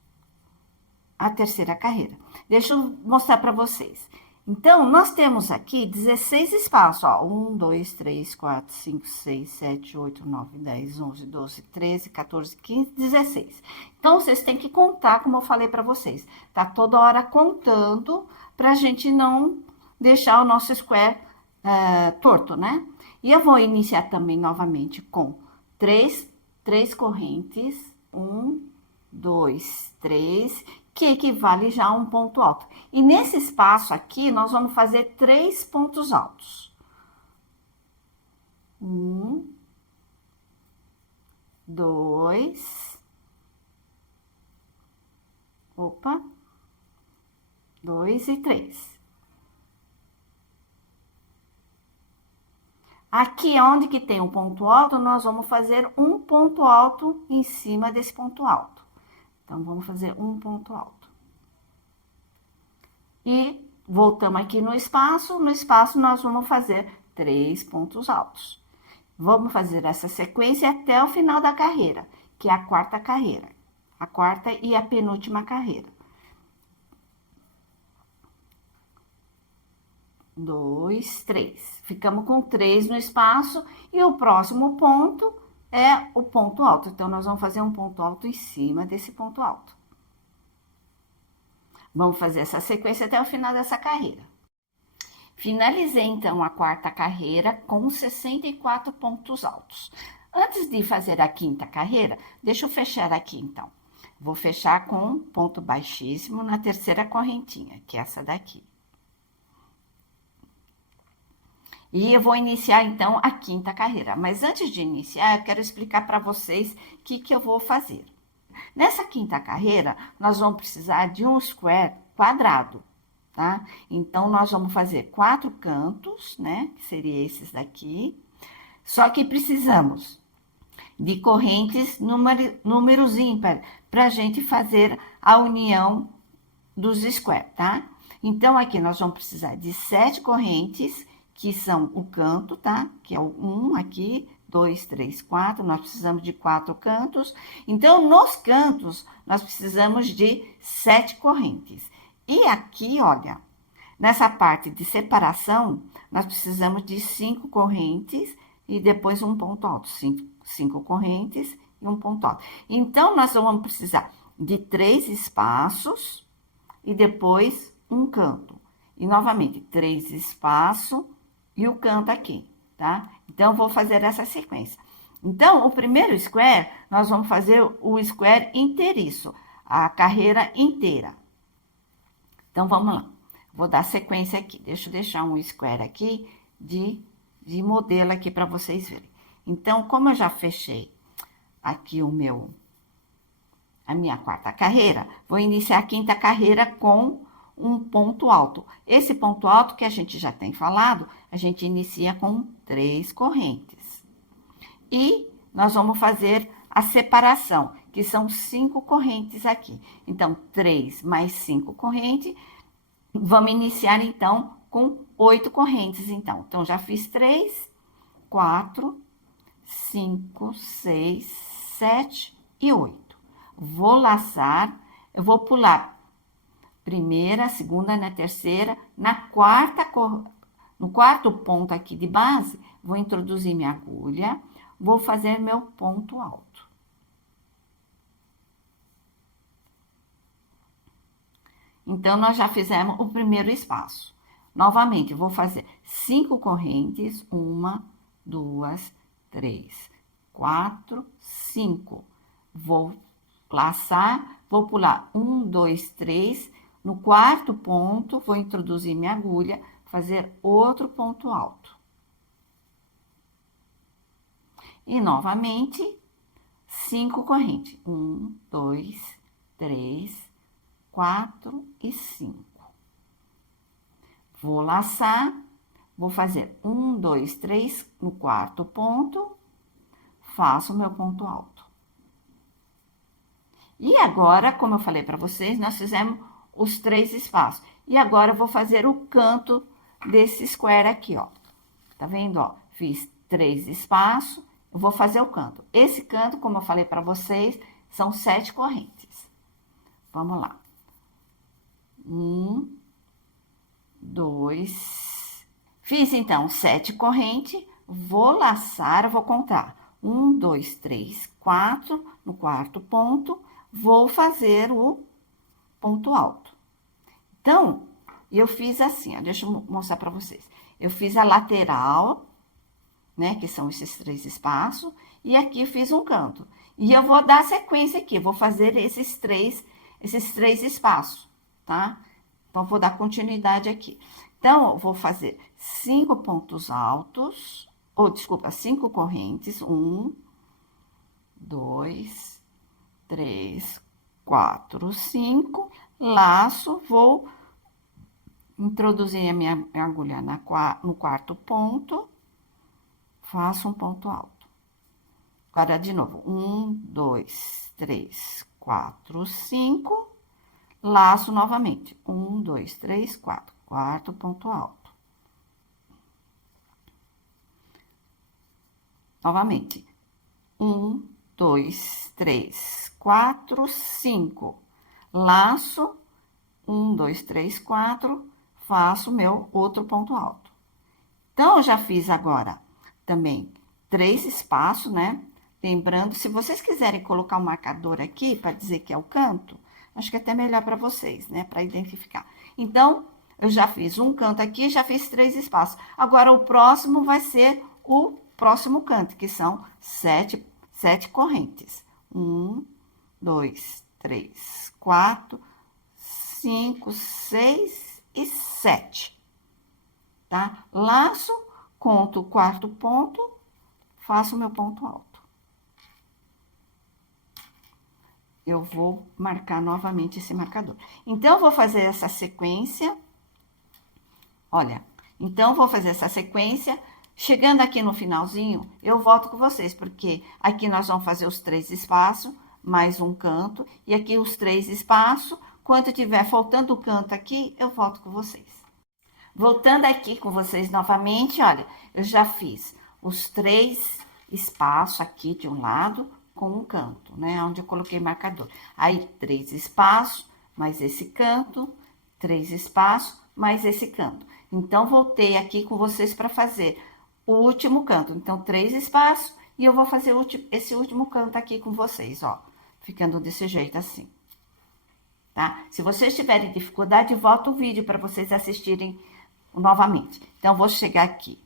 a terceira carreira. Deixa eu mostrar para vocês. Então, nós temos aqui 16 espaços, ó. 1, 2, 3, 4, 5, 6, 7, 8, 9, 10, 11, 12, 13, 14, 15, 16. Então, vocês têm que contar, como eu falei para vocês. Tá toda hora contando pra gente não deixar o nosso square torto, né? E eu vou iniciar também novamente com 3 correntes. 1, 2, 3, que equivale já a um ponto alto. E nesse espaço aqui, nós vamos fazer 3 pontos altos. 1, 2, opa, 2 e 3. Aqui, onde que tem um ponto alto, nós vamos fazer um ponto alto em cima desse ponto alto. Então, vamos fazer um ponto alto. E voltamos aqui no espaço nós vamos fazer 3 pontos altos. Vamos fazer essa sequência até o final da carreira, que é a quarta carreira. A quarta e a penúltima carreira. 2, 3. Ficamos com 3 no espaço e o próximo ponto é o ponto alto. Então, nós vamos fazer um ponto alto em cima desse ponto alto. Vamos fazer essa sequência até o final dessa carreira. Finalizei, então, a quarta carreira com 64 pontos altos. Antes de fazer a quinta carreira, deixa eu fechar aqui, então. Vou fechar com ponto baixíssimo na terceira correntinha, que é essa daqui. E eu vou iniciar, então, a quinta carreira. Mas antes de iniciar, eu quero explicar para vocês o que eu vou fazer. Nessa quinta carreira, nós vamos precisar de um square quadrado, tá? Então, nós vamos fazer 4 cantos, né? Que seriam esses daqui. Só que precisamos de correntes números ímpares para a gente fazer a união dos squares, tá? Então, aqui nós vamos precisar de 7 correntes, que são o canto, tá? Que é o 1 aqui, 2, 3, 4. Nós precisamos de 4 cantos. Então, nos cantos, nós precisamos de 7 correntes. E aqui, olha, nessa parte de separação, nós precisamos de 5 correntes e depois um ponto alto. 5 correntes e um ponto alto. Então, nós vamos precisar de 3 espaços e depois um canto. E novamente, 3 espaços e o canto aqui, tá? Então, vou fazer essa sequência. Então, o primeiro square, nós vamos fazer o square inteiriço, a carreira inteira. Então, vamos lá. Vou dar sequência aqui. Deixa eu deixar um square aqui de modelo aqui para vocês verem. Então, como eu já fechei aqui a minha quarta carreira, vou iniciar a quinta carreira com um ponto alto. Esse ponto alto que a gente já tem falado, a gente inicia com 3 correntes. E nós vamos fazer a separação, que são 5 correntes aqui. Então, 3 mais 5 correntes. Vamos iniciar, então, com 8 correntes, então. Então, já fiz 3, 4, 5, 6, 7 e 8. Vou laçar, eu vou pular primeira, segunda, na terceira, no quarto ponto aqui de base, vou introduzir minha agulha, vou fazer meu ponto alto. Então, nós já fizemos o primeiro espaço. Novamente, vou fazer 5 correntes, 1, 2, 3, 4, 5. Vou laçar, vou pular 1, 2, 3. No quarto ponto, vou introduzir minha agulha, fazer outro ponto alto. E novamente, 5 correntes. 1, 2, 3, 4 e 5. Vou laçar, vou fazer 1, 2, 3 no quarto ponto, faço o meu ponto alto. E agora, como eu falei para vocês, nós fizemos os 3 espaços. E agora eu vou fazer o canto desse square aqui, ó. Tá vendo, ó? Fiz 3 espaços, eu vou fazer o canto. Esse canto, como eu falei para vocês, são 7 correntes. Vamos lá. 1, 2. Fiz, então, 7 correntes. Vou laçar, eu vou contar. 1, 2, 3, 4. No quarto ponto, vou fazer o ponto alto. Então, eu fiz assim, ó, deixa eu mostrar para vocês. Eu fiz a lateral, né, que são esses 3 espaços, e aqui eu fiz um canto. E eu vou dar sequência aqui, vou fazer esses três espaços, tá? Então, vou dar continuidade aqui. Então, eu vou fazer 5 pontos altos, ou, desculpa, 5 correntes, 1, 2, 3, 4, 5, laço, vou introduzir a minha agulha no quarto ponto, faço um ponto alto. Agora, de novo, 1, 2, 3, 4, 5, laço novamente, 1, 2, 3, 4, quarto ponto alto. Novamente, 1, 2, 3, 4, 5, laço, 1, 2, 3, 4, faço o meu outro ponto alto. Então, eu já fiz agora também 3 espaços, né? Lembrando, se vocês quiserem colocar um marcador aqui para dizer que é o canto, acho que é até melhor para vocês, né? Para identificar. Então, eu já fiz um canto aqui, já fiz 3 espaços. Agora, o próximo vai ser o próximo canto, que são 7 correntes. 1, 2, 3, 4, 5, 6 e 7. Tá? Laço, conto o quarto ponto, faço o meu ponto alto. Eu vou marcar novamente esse marcador. Então, eu vou fazer essa sequência. Olha, então, eu vou fazer essa sequência. Chegando aqui no finalzinho, eu volto com vocês, porque aqui nós vamos fazer os 3 espaços, mais um canto, e aqui os 3 espaços. Quando tiver faltando o canto aqui, eu volto com vocês. Voltando aqui com vocês novamente, olha, eu já fiz os 3 espaços aqui de um lado com um canto, né? Onde eu coloquei marcador. Aí, 3 espaços, mais esse canto, 3 espaços, mais esse canto. Então, voltei aqui com vocês para fazer o último canto. Então, 3 espaços e eu vou fazer esse último canto aqui com vocês, ó. Ficando desse jeito assim. Tá? Se vocês tiverem dificuldade, volta o vídeo para vocês assistirem novamente. Então, vou chegar aqui.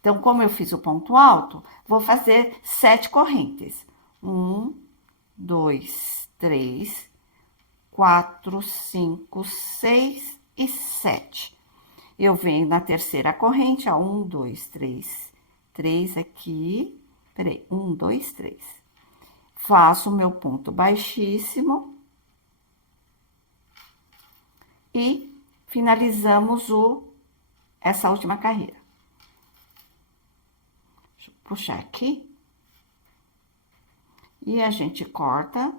Então, como eu fiz o ponto alto, vou fazer 7 correntes. 1, 2, 3, 4, 5, 6 e 7. Eu venho na terceira corrente, ó, 1, 2, 3, 3 aqui. Peraí, 1, 2, 3. Faço o meu ponto baixíssimo. E finalizamos essa última carreira. Deixa eu puxar aqui. E a gente corta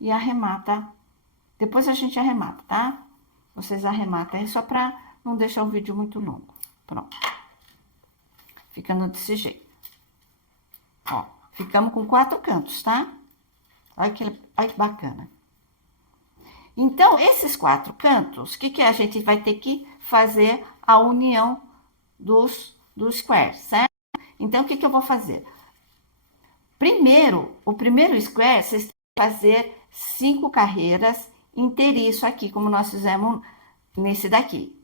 e arremata. Depois a gente arremata, tá? Vocês arrematam aí só pra não deixar o vídeo muito longo. Pronto. Ficando desse jeito. Ó, ficamos com 4 cantos, tá? Olha que bacana. Então, esses 4 cantos, o que a gente vai ter que fazer a união dos squares, certo? Então, o que eu vou fazer? Primeiro, o primeiro square, vocês têm que fazer 5 carreiras inteiriço aqui, como nós fizemos nesse daqui.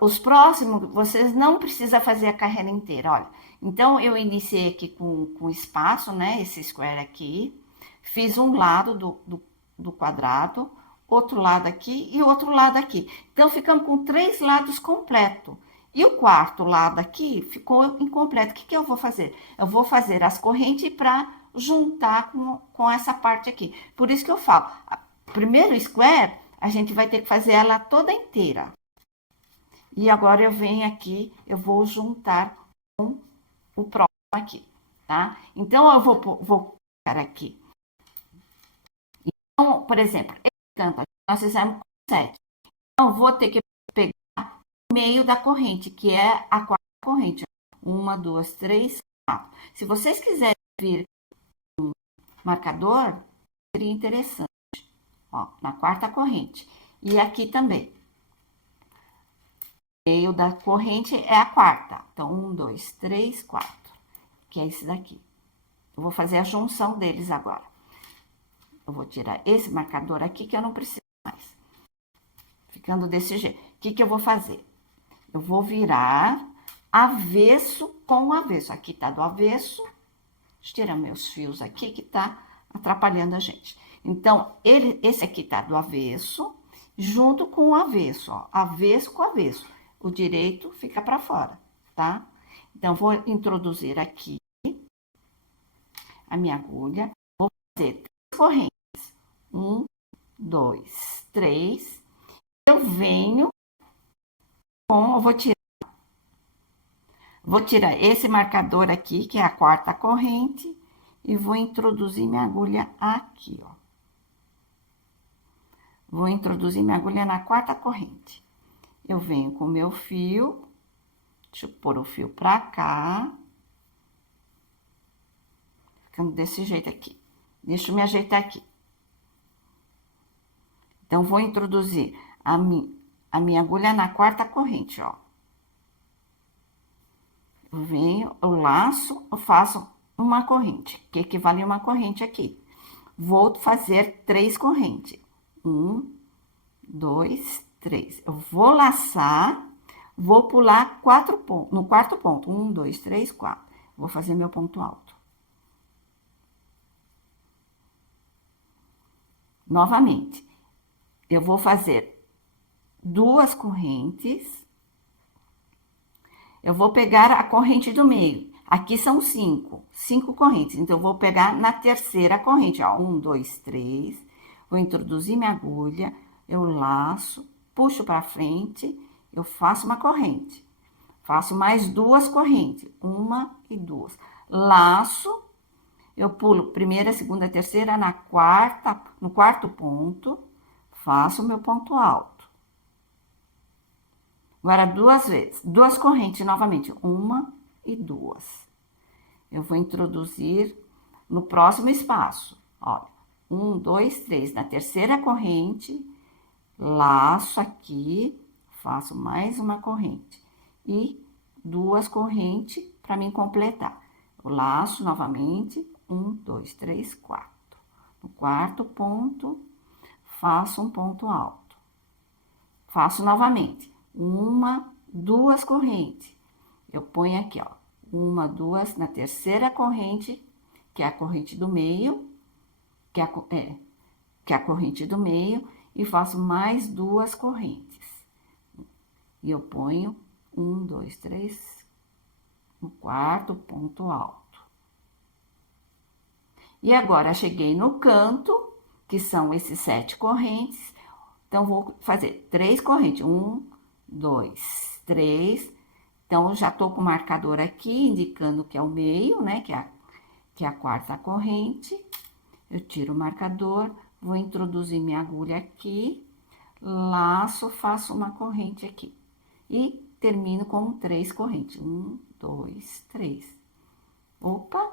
Os próximos, vocês não precisam fazer a carreira inteira, olha. Então, eu iniciei aqui com espaço, né? Esse square aqui. Fiz um lado do quadrado, outro lado aqui e outro lado aqui. Então, ficamos com 3 lados completos. E o quarto lado aqui ficou incompleto. O que eu vou fazer? Eu vou fazer as correntes para juntar com essa parte aqui. Por isso que eu falo, primeiro square, a gente vai ter que fazer ela toda inteira. E agora eu venho aqui, eu vou juntar com o próximo aqui, tá? Então, eu vou colocar aqui. Então, por exemplo, esse canto aqui, nós fizemos com 7. Então, eu vou ter que pegar o meio da corrente, que é a quarta corrente. 1, 2, 3, 4. Se vocês quiserem vir um marcador, seria interessante. Ó, na quarta corrente. E aqui também. O meio da corrente é a quarta. Então, 1, 2, 3, 4. Que é esse daqui. Eu vou fazer a junção deles agora. Eu vou tirar esse marcador aqui, que eu não preciso mais. Ficando desse jeito. O que eu vou fazer? Eu vou virar avesso com avesso. Aqui tá do avesso. Deixa eu tirar meus fios aqui, que tá atrapalhando a gente. Então, esse aqui tá do avesso, junto com o avesso, ó. Avesso com avesso. O direito fica para fora, tá? Então, vou introduzir aqui a minha agulha. Vou fazer 3 correntes. 1, 2, 3. Eu venho com... Eu vou tirar esse marcador aqui, que é a quarta corrente, e vou introduzir minha agulha aqui, ó. Vou introduzir minha agulha na quarta corrente. Eu venho com o meu fio, deixa eu pôr o fio pra cá. Ficando desse jeito aqui. Deixa eu me ajeitar aqui. Então, vou introduzir a minha agulha na quarta corrente, ó. Eu venho, eu laço, eu faço uma corrente, que equivale a uma corrente aqui. Vou fazer 3 correntes. 1, 2, 3. Eu vou laçar, vou pular 4 pontos, no quarto ponto. 1, 2, 3, 4. Vou fazer meu ponto alto. Novamente, eu vou fazer 2 correntes. eu vou pegar a corrente do meio. Aqui são 5 correntes. Então, eu vou pegar na terceira corrente, ó. 1, 2, 3. Vou introduzir minha agulha, eu laço, puxo para frente, eu faço uma corrente. Faço mais 2 correntes, 1 e 2. Laço, eu pulo primeira, segunda, terceira, no quarto ponto, faço o meu ponto alto. Agora, 2 vezes, 2 correntes novamente, 1 e 2. Eu vou introduzir no próximo espaço, olha, 1, 2, 3. Na terceira corrente, laço aqui, faço mais uma corrente e 2 correntes para mim completar. Eu laço novamente, 1, 2, 3, 4. No quarto ponto, faço um ponto alto. Faço novamente, 1, 2 correntes. Eu ponho aqui, ó, 1, 2 na terceira corrente, que é a corrente do meio, que é a corrente do meio, e faço mais 2 correntes. E eu ponho 1, 2, 3 no quarto ponto alto. E agora, cheguei no canto, que são esses 7 correntes. Então, vou fazer 3 correntes. 1, 2, 3. Então, já tô com o marcador aqui, indicando que é o meio, né? Que é a quarta corrente. Eu tiro o marcador, vou introduzir minha agulha aqui, laço, faço uma corrente aqui. E termino com 3 correntes. 1, 2, 3. Opa!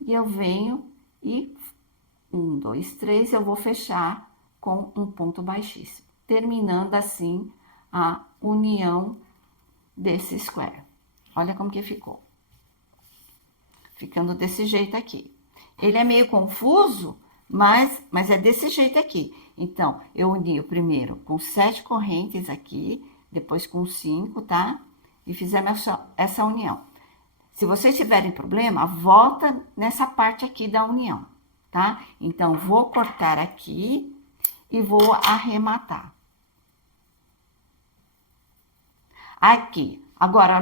E eu venho e 1, 2, 3, eu vou fechar com um ponto baixíssimo, terminando assim a união desse square. Olha como que ficou. Ficando desse jeito aqui. Ele é meio confuso, mas é desse jeito aqui. Então, eu uni o primeiro com 7 correntes aqui, depois com 5, tá? E fizemos essa união. Se vocês tiverem problema, volta nessa parte aqui da união, tá? Então, vou cortar aqui e vou arrematar. Aqui. Agora,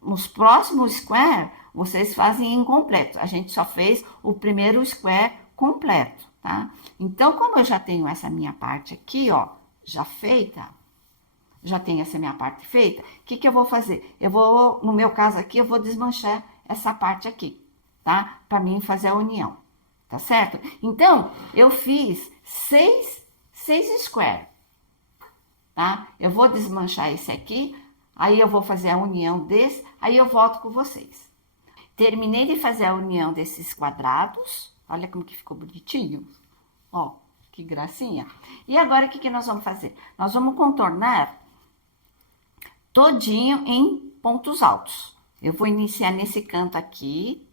nos próximos square, vocês fazem incompleto. A gente só fez o primeiro square completo, tá? Então, como eu já tenho essa minha parte aqui, ó, já feita, já tenho essa minha parte feita, o que eu vou fazer? Eu vou, no meu caso aqui, eu vou desmanchar essa parte aqui, tá? Para mim fazer a união, tá certo? Então, eu fiz 6 square, tá? Eu vou desmanchar esse aqui, aí eu vou fazer a união desse, aí eu volto com vocês. Terminei de fazer a união desses quadrados, olha como que ficou bonitinho, ó, que gracinha. E agora, o que nós vamos fazer? Nós vamos contornar todinho em pontos altos. Eu vou iniciar nesse canto aqui,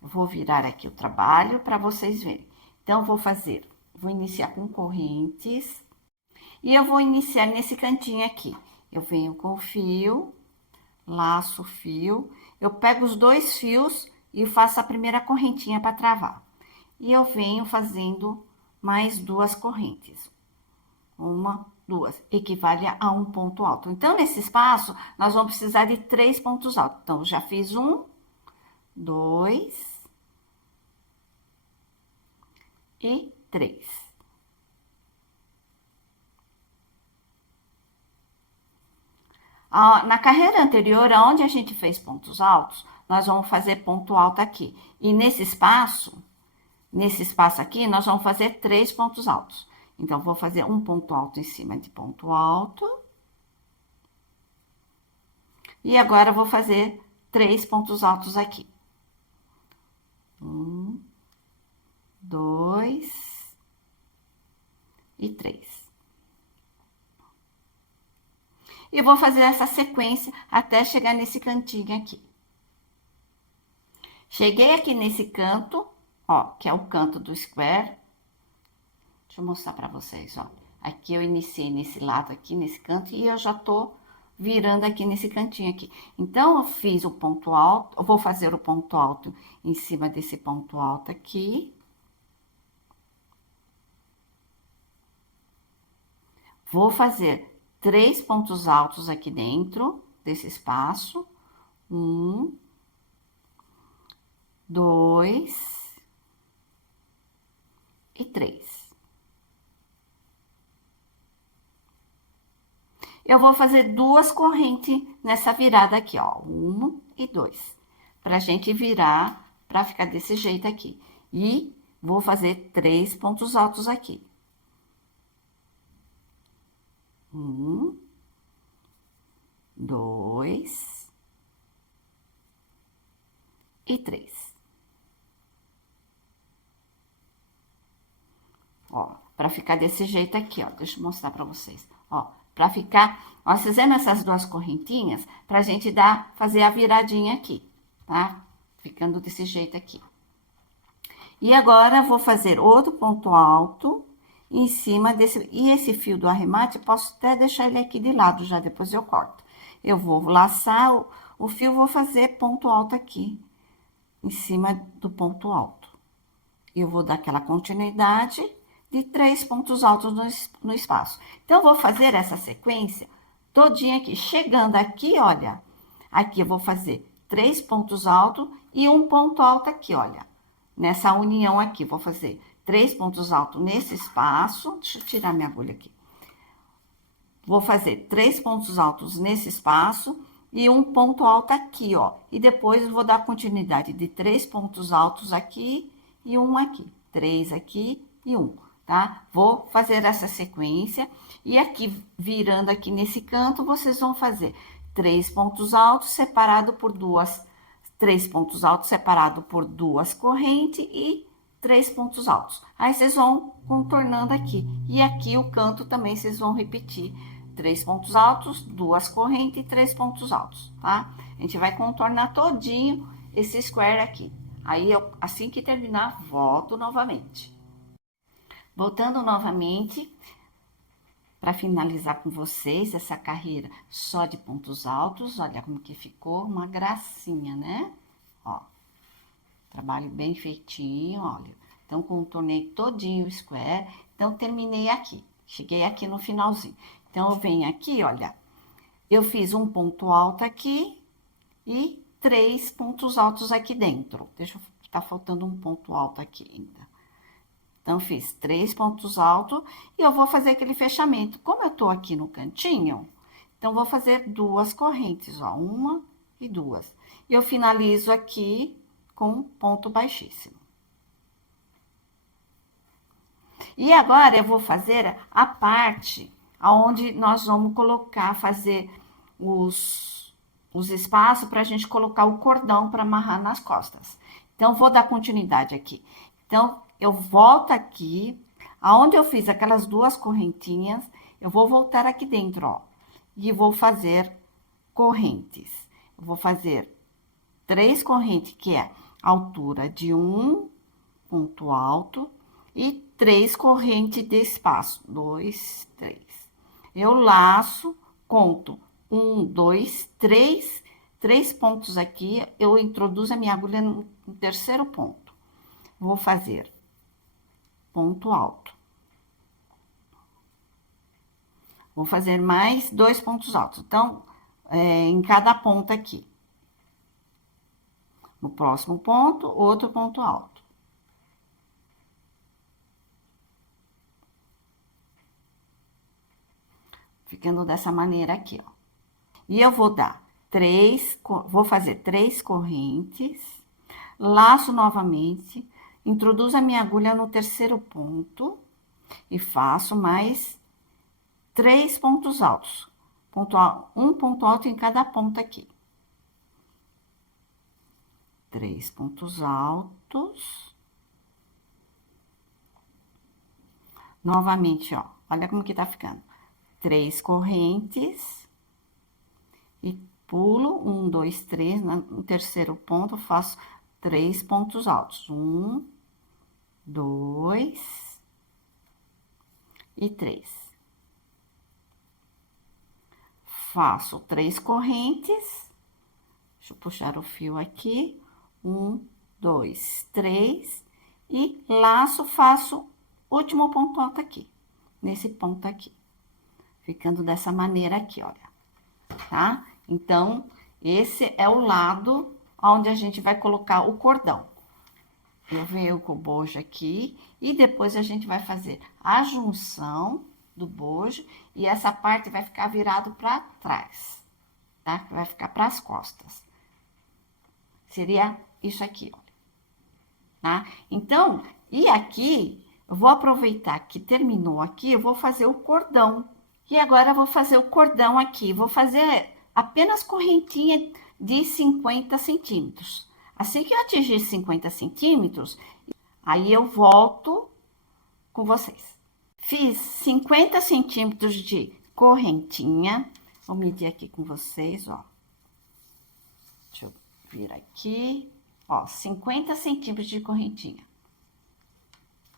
vou virar aqui o trabalho para vocês verem. Então, vou iniciar com correntes e eu vou iniciar nesse cantinho aqui. Eu venho com o fio, laço o fio, eu pego os 2 fios e faço a primeira correntinha para travar. E eu venho fazendo mais 2 correntes. 1, 2, equivale a um ponto alto. Então, nesse espaço, nós vamos precisar de 3 pontos altos. Então, já fiz 1, 2 e 3. Na carreira anterior, onde a gente fez pontos altos, nós vamos fazer ponto alto aqui. E nesse espaço aqui, nós vamos fazer 3 pontos altos. Então, vou fazer um ponto alto em cima de ponto alto. E agora, vou fazer 3 pontos altos aqui. 1, 2 e 3. E vou fazer essa sequência até chegar nesse cantinho aqui. Cheguei aqui nesse canto, ó, que é o canto do square. Deixa eu mostrar para vocês, ó. Aqui eu iniciei nesse lado aqui, nesse canto, e eu já tô virando aqui nesse cantinho aqui. Então, eu fiz o ponto alto, eu vou fazer o ponto alto em cima desse ponto alto aqui. Vou fazer 3 pontos altos aqui dentro. desse espaço. 1, 2 e 3. Eu vou fazer 2 correntes nessa virada aqui, ó, 1 e 2, pra gente virar, pra ficar desse jeito aqui. E vou fazer 3 pontos altos aqui. 1, 2 e 3. Ó, pra ficar desse jeito aqui, ó, deixa eu mostrar pra vocês. Ó, pra ficar, nós fizemos essas 2 correntinhas pra gente fazer a viradinha aqui, tá? Ficando desse jeito aqui. E agora, vou fazer outro ponto alto em cima desse... E esse fio do arremate, posso até deixar ele aqui de lado já, depois eu corto. Eu vou laçar o fio, vou fazer ponto alto aqui, em cima do ponto alto. E eu vou dar aquela continuidade de 3 pontos altos no espaço. Então, eu vou fazer essa sequência todinha aqui. Chegando aqui, olha, aqui eu vou fazer 3 pontos altos e um ponto alto aqui, olha. Nessa união aqui, vou fazer 3 pontos altos nesse espaço. Deixa eu tirar minha agulha aqui. Vou fazer 3 pontos altos nesse espaço e um ponto alto aqui, ó. E depois eu vou dar continuidade de 3 pontos altos aqui e um aqui. 3 aqui e um, tá? Vou fazer essa sequência. E aqui, virando aqui nesse canto, vocês vão fazer 3 pontos altos separado por 3 pontos altos separado por 2 correntes e 3 pontos altos. Aí, vocês vão contornando aqui. E aqui, o canto também, vocês vão repetir 3 pontos altos, 2 correntes e 3 pontos altos, tá? A gente vai contornar todinho esse square aqui. Aí, assim que terminar, volto novamente. Voltando novamente, para finalizar com vocês essa carreira só de pontos altos, olha como que ficou, uma gracinha, né? Ó, trabalho bem feitinho, olha. Então, contornei todinho o square, então, terminei aqui, cheguei aqui no finalzinho. Então, eu venho aqui, olha, eu fiz um ponto alto aqui e 3 pontos altos aqui dentro. Deixa eu... Tá faltando um ponto alto aqui ainda. Então, fiz 3 pontos altos e eu vou fazer aquele fechamento. Como eu tô aqui no cantinho, então, vou fazer 2 correntes, ó, 1 e 2. E eu finalizo aqui com ponto baixíssimo. E agora, eu vou fazer a parte onde nós vamos colocar, fazer os espaços para a gente colocar o cordão para amarrar nas costas. Então, vou dar continuidade aqui. Então, eu volto aqui, aonde eu fiz aquelas 2 correntinhas, eu vou voltar aqui dentro, ó. E vou fazer correntes. Eu vou fazer 3 correntes, que é a altura de um ponto alto, e 3 correntes de espaço. 2, 3. Eu laço, conto 1, 2, 3, 3 pontos aqui. Eu introduzo a minha agulha no terceiro ponto. Vou fazer ponto alto. Vou fazer mais 2 pontos altos. Então, em cada ponta aqui. No próximo ponto, outro ponto alto. Ficando dessa maneira aqui, ó. E eu vou vou fazer 3 correntes, laço novamente, introduzo a minha agulha no terceiro ponto e faço mais 3 pontos altos. Um ponto alto em cada ponta aqui. 3 pontos altos. Novamente, ó, olha como que tá ficando. 3 correntes e pulo 1, 2, 3, no terceiro ponto, faço 3 pontos altos. 1, 2 e 3. Faço 3 correntes. Deixa eu puxar o fio aqui. 1, 2, 3. E laço, faço o último ponto alto aqui. Nesse ponto aqui. Ficando dessa maneira aqui, olha. Tá? Então, esse é o lado onde a gente vai colocar o cordão. Eu venho com o bojo aqui e depois a gente vai fazer a junção do bojo e essa parte vai ficar virado para trás, tá? Vai ficar para as costas. Seria isso aqui, ó, tá? Então, e aqui, eu vou aproveitar que terminou aqui, eu vou fazer o cordão. E agora eu vou fazer o cordão aqui, vou fazer apenas correntinha de 50 centímetros. Assim que eu atingir 50 centímetros, aí eu volto com vocês. Fiz 50 centímetros de correntinha. Vou medir aqui com vocês, ó. Deixa eu vir aqui. Ó, 50 centímetros de correntinha.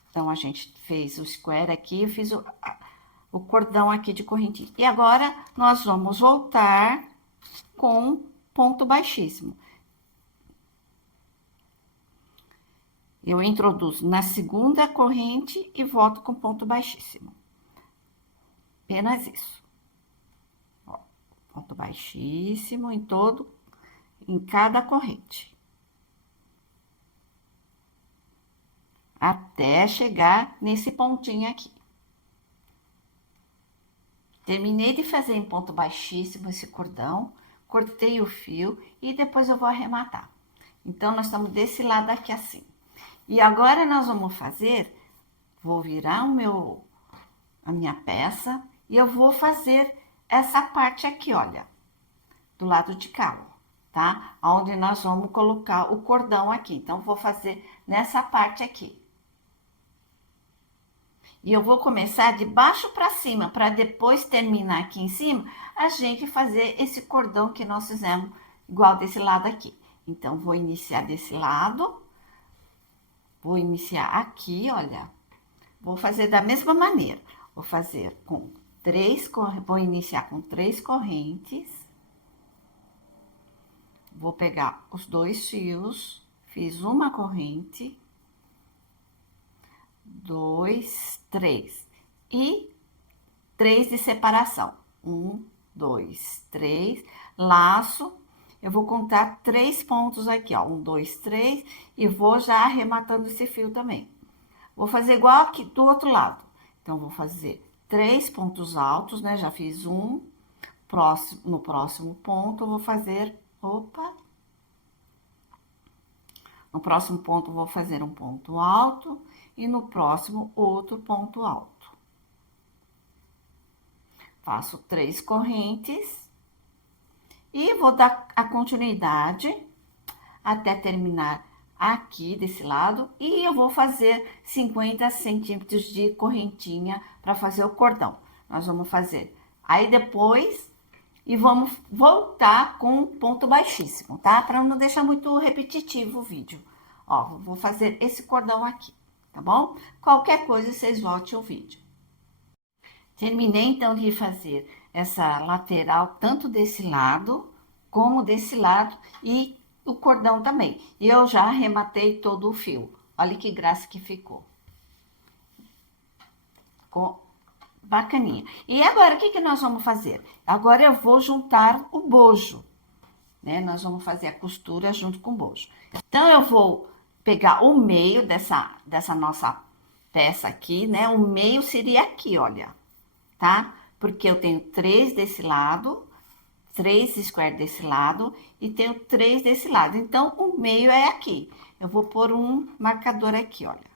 Então, a gente fez o square aqui, eu fiz o cordão aqui de correntinha. E agora, nós vamos voltar com ponto baixíssimo. Eu introduzo na segunda corrente e volto com ponto baixíssimo. Apenas isso. Ó, ponto baixíssimo em cada corrente. Até chegar nesse pontinho aqui. Terminei de fazer em ponto baixíssimo esse cordão, cortei o fio e depois eu vou arrematar. Então, nós estamos desse lado aqui assim. E agora nós vamos fazer, vou virar a minha peça e eu vou fazer essa parte aqui, olha, do lado de cá, tá? Onde nós vamos colocar o cordão aqui. Então, vou fazer nessa parte aqui. E eu vou começar de baixo para cima, para depois terminar aqui em cima, a gente fazer esse cordão que nós fizemos igual desse lado aqui. Então, vou iniciar desse lado. Vou iniciar aqui, olha. Vou fazer da mesma maneira. Vou fazer com vou iniciar com 3 correntes. Vou pegar os 2 fios, fiz uma corrente, 2, 3 e 3 de separação. 1, 2, 3, laço. Eu vou contar 3 pontos aqui, ó. 1, 2, 3 e vou já arrematando esse fio também. Vou fazer igual aqui do outro lado. Então, vou fazer 3 pontos altos, né? Já fiz um. No próximo ponto, eu vou fazer... Opa! No próximo ponto, eu vou fazer um ponto alto e no próximo, outro ponto alto. Faço 3 correntes e vou dar a continuidade até terminar aqui desse lado e eu vou fazer 50 centímetros de correntinha para fazer o cordão. Nós vamos fazer aí depois e vamos voltar com ponto baixíssimo, tá? Para não deixar muito repetitivo o vídeo. Ó, vou fazer esse cordão aqui, tá bom? Qualquer coisa, vocês voltem o vídeo. Terminei, então, de fazer essa lateral, tanto desse lado, como desse lado, e o cordão também. E eu já arrematei todo o fio. Olha que graça que ficou. Ficou bacaninha. E agora, o que nós vamos fazer? Agora, eu vou juntar o bojo, né? Nós vamos fazer a costura junto com o bojo. Então, eu vou pegar o meio dessa nossa peça aqui, né? O meio seria aqui, olha, tá? Porque eu tenho 3 desse lado, 3 square desse lado e tenho 3 desse lado. Então, o meio é aqui. Eu vou pôr um marcador aqui, olha,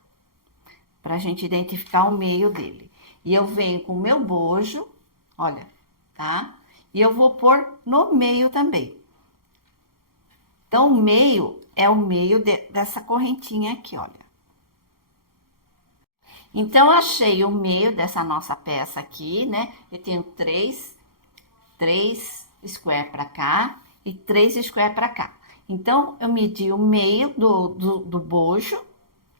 pra gente identificar o meio dele. E eu venho com o meu bojo, olha, tá? E eu vou pôr no meio também. Então, o meio é o meio dessa correntinha aqui, olha. Então, eu achei o meio dessa nossa peça aqui, né? Eu tenho 3 square pra cá e 3 square pra cá. Então, eu medi o meio do bojo,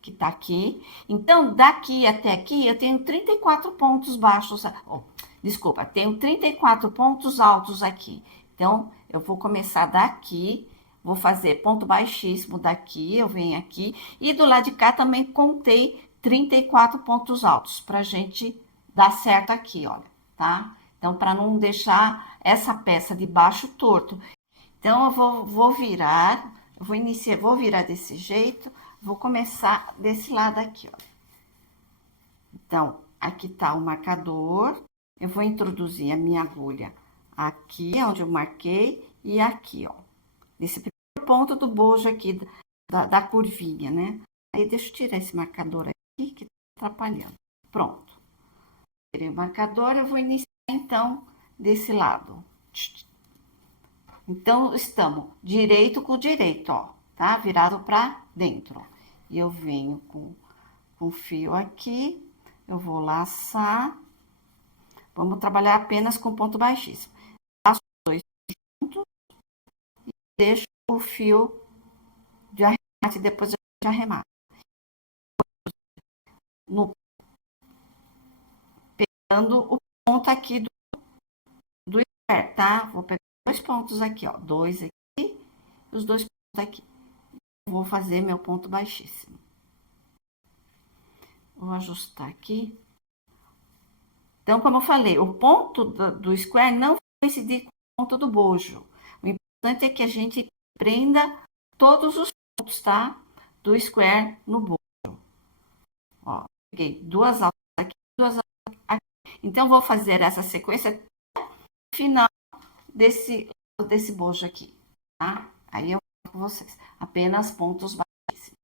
que tá aqui. Então, daqui até aqui, eu tenho 34 pontos baixos. Oh, desculpa, tenho 34 pontos altos aqui. Então, eu vou começar daqui, vou fazer ponto baixíssimo daqui, eu venho aqui. E do lado de cá também contei 34 pontos altos, pra gente dar certo aqui, olha, tá? Então, para não deixar essa peça de baixo torto. Então, eu vou virar, vou virar desse jeito, vou começar desse lado aqui, ó. Então, aqui tá o marcador, eu vou introduzir a minha agulha aqui, onde eu marquei, e aqui, ó. Nesse primeiro ponto do bojo aqui, da curvinha, né? Aí, deixa eu tirar esse marcador aqui, que tá atrapalhando. Pronto. Tirei o marcador, eu vou iniciar, então, desse lado. Então, estamos direito com direito, ó, tá? Virado pra dentro. E eu venho com o fio aqui, eu vou laçar. Vamos trabalhar apenas com ponto baixíssimo. Laço os dois juntos e deixo o fio de arremate, depois a gente arremata. Pegando o ponto aqui do square, tá? Vou pegar dois pontos aqui, ó. Dois aqui e os dois pontos aqui. Vou fazer meu ponto baixíssimo. Vou ajustar aqui. Então, como eu falei, o ponto do square não vai coincidir com o ponto do bojo. O importante é que a gente prenda todos os pontos, tá? Do square no bojo. Ó, peguei duas alças aqui, duas alças aqui. Então, vou fazer essa sequência até o final desse bojo aqui, tá? Aí eu vou com vocês. Apenas pontos baixíssimos.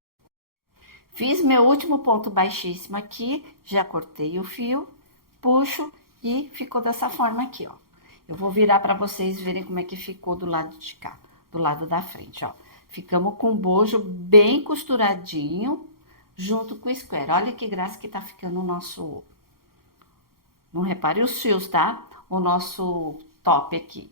Fiz meu último ponto baixíssimo aqui, já cortei o fio, puxo e ficou dessa forma aqui, ó. Eu vou virar para vocês verem como é que ficou do lado de cá, do lado da frente, ó. Ficamos com o bojo bem costuradinho, junto com o square. Olha que graça que tá ficando o nosso... Não repare os fios, tá? O nosso top aqui.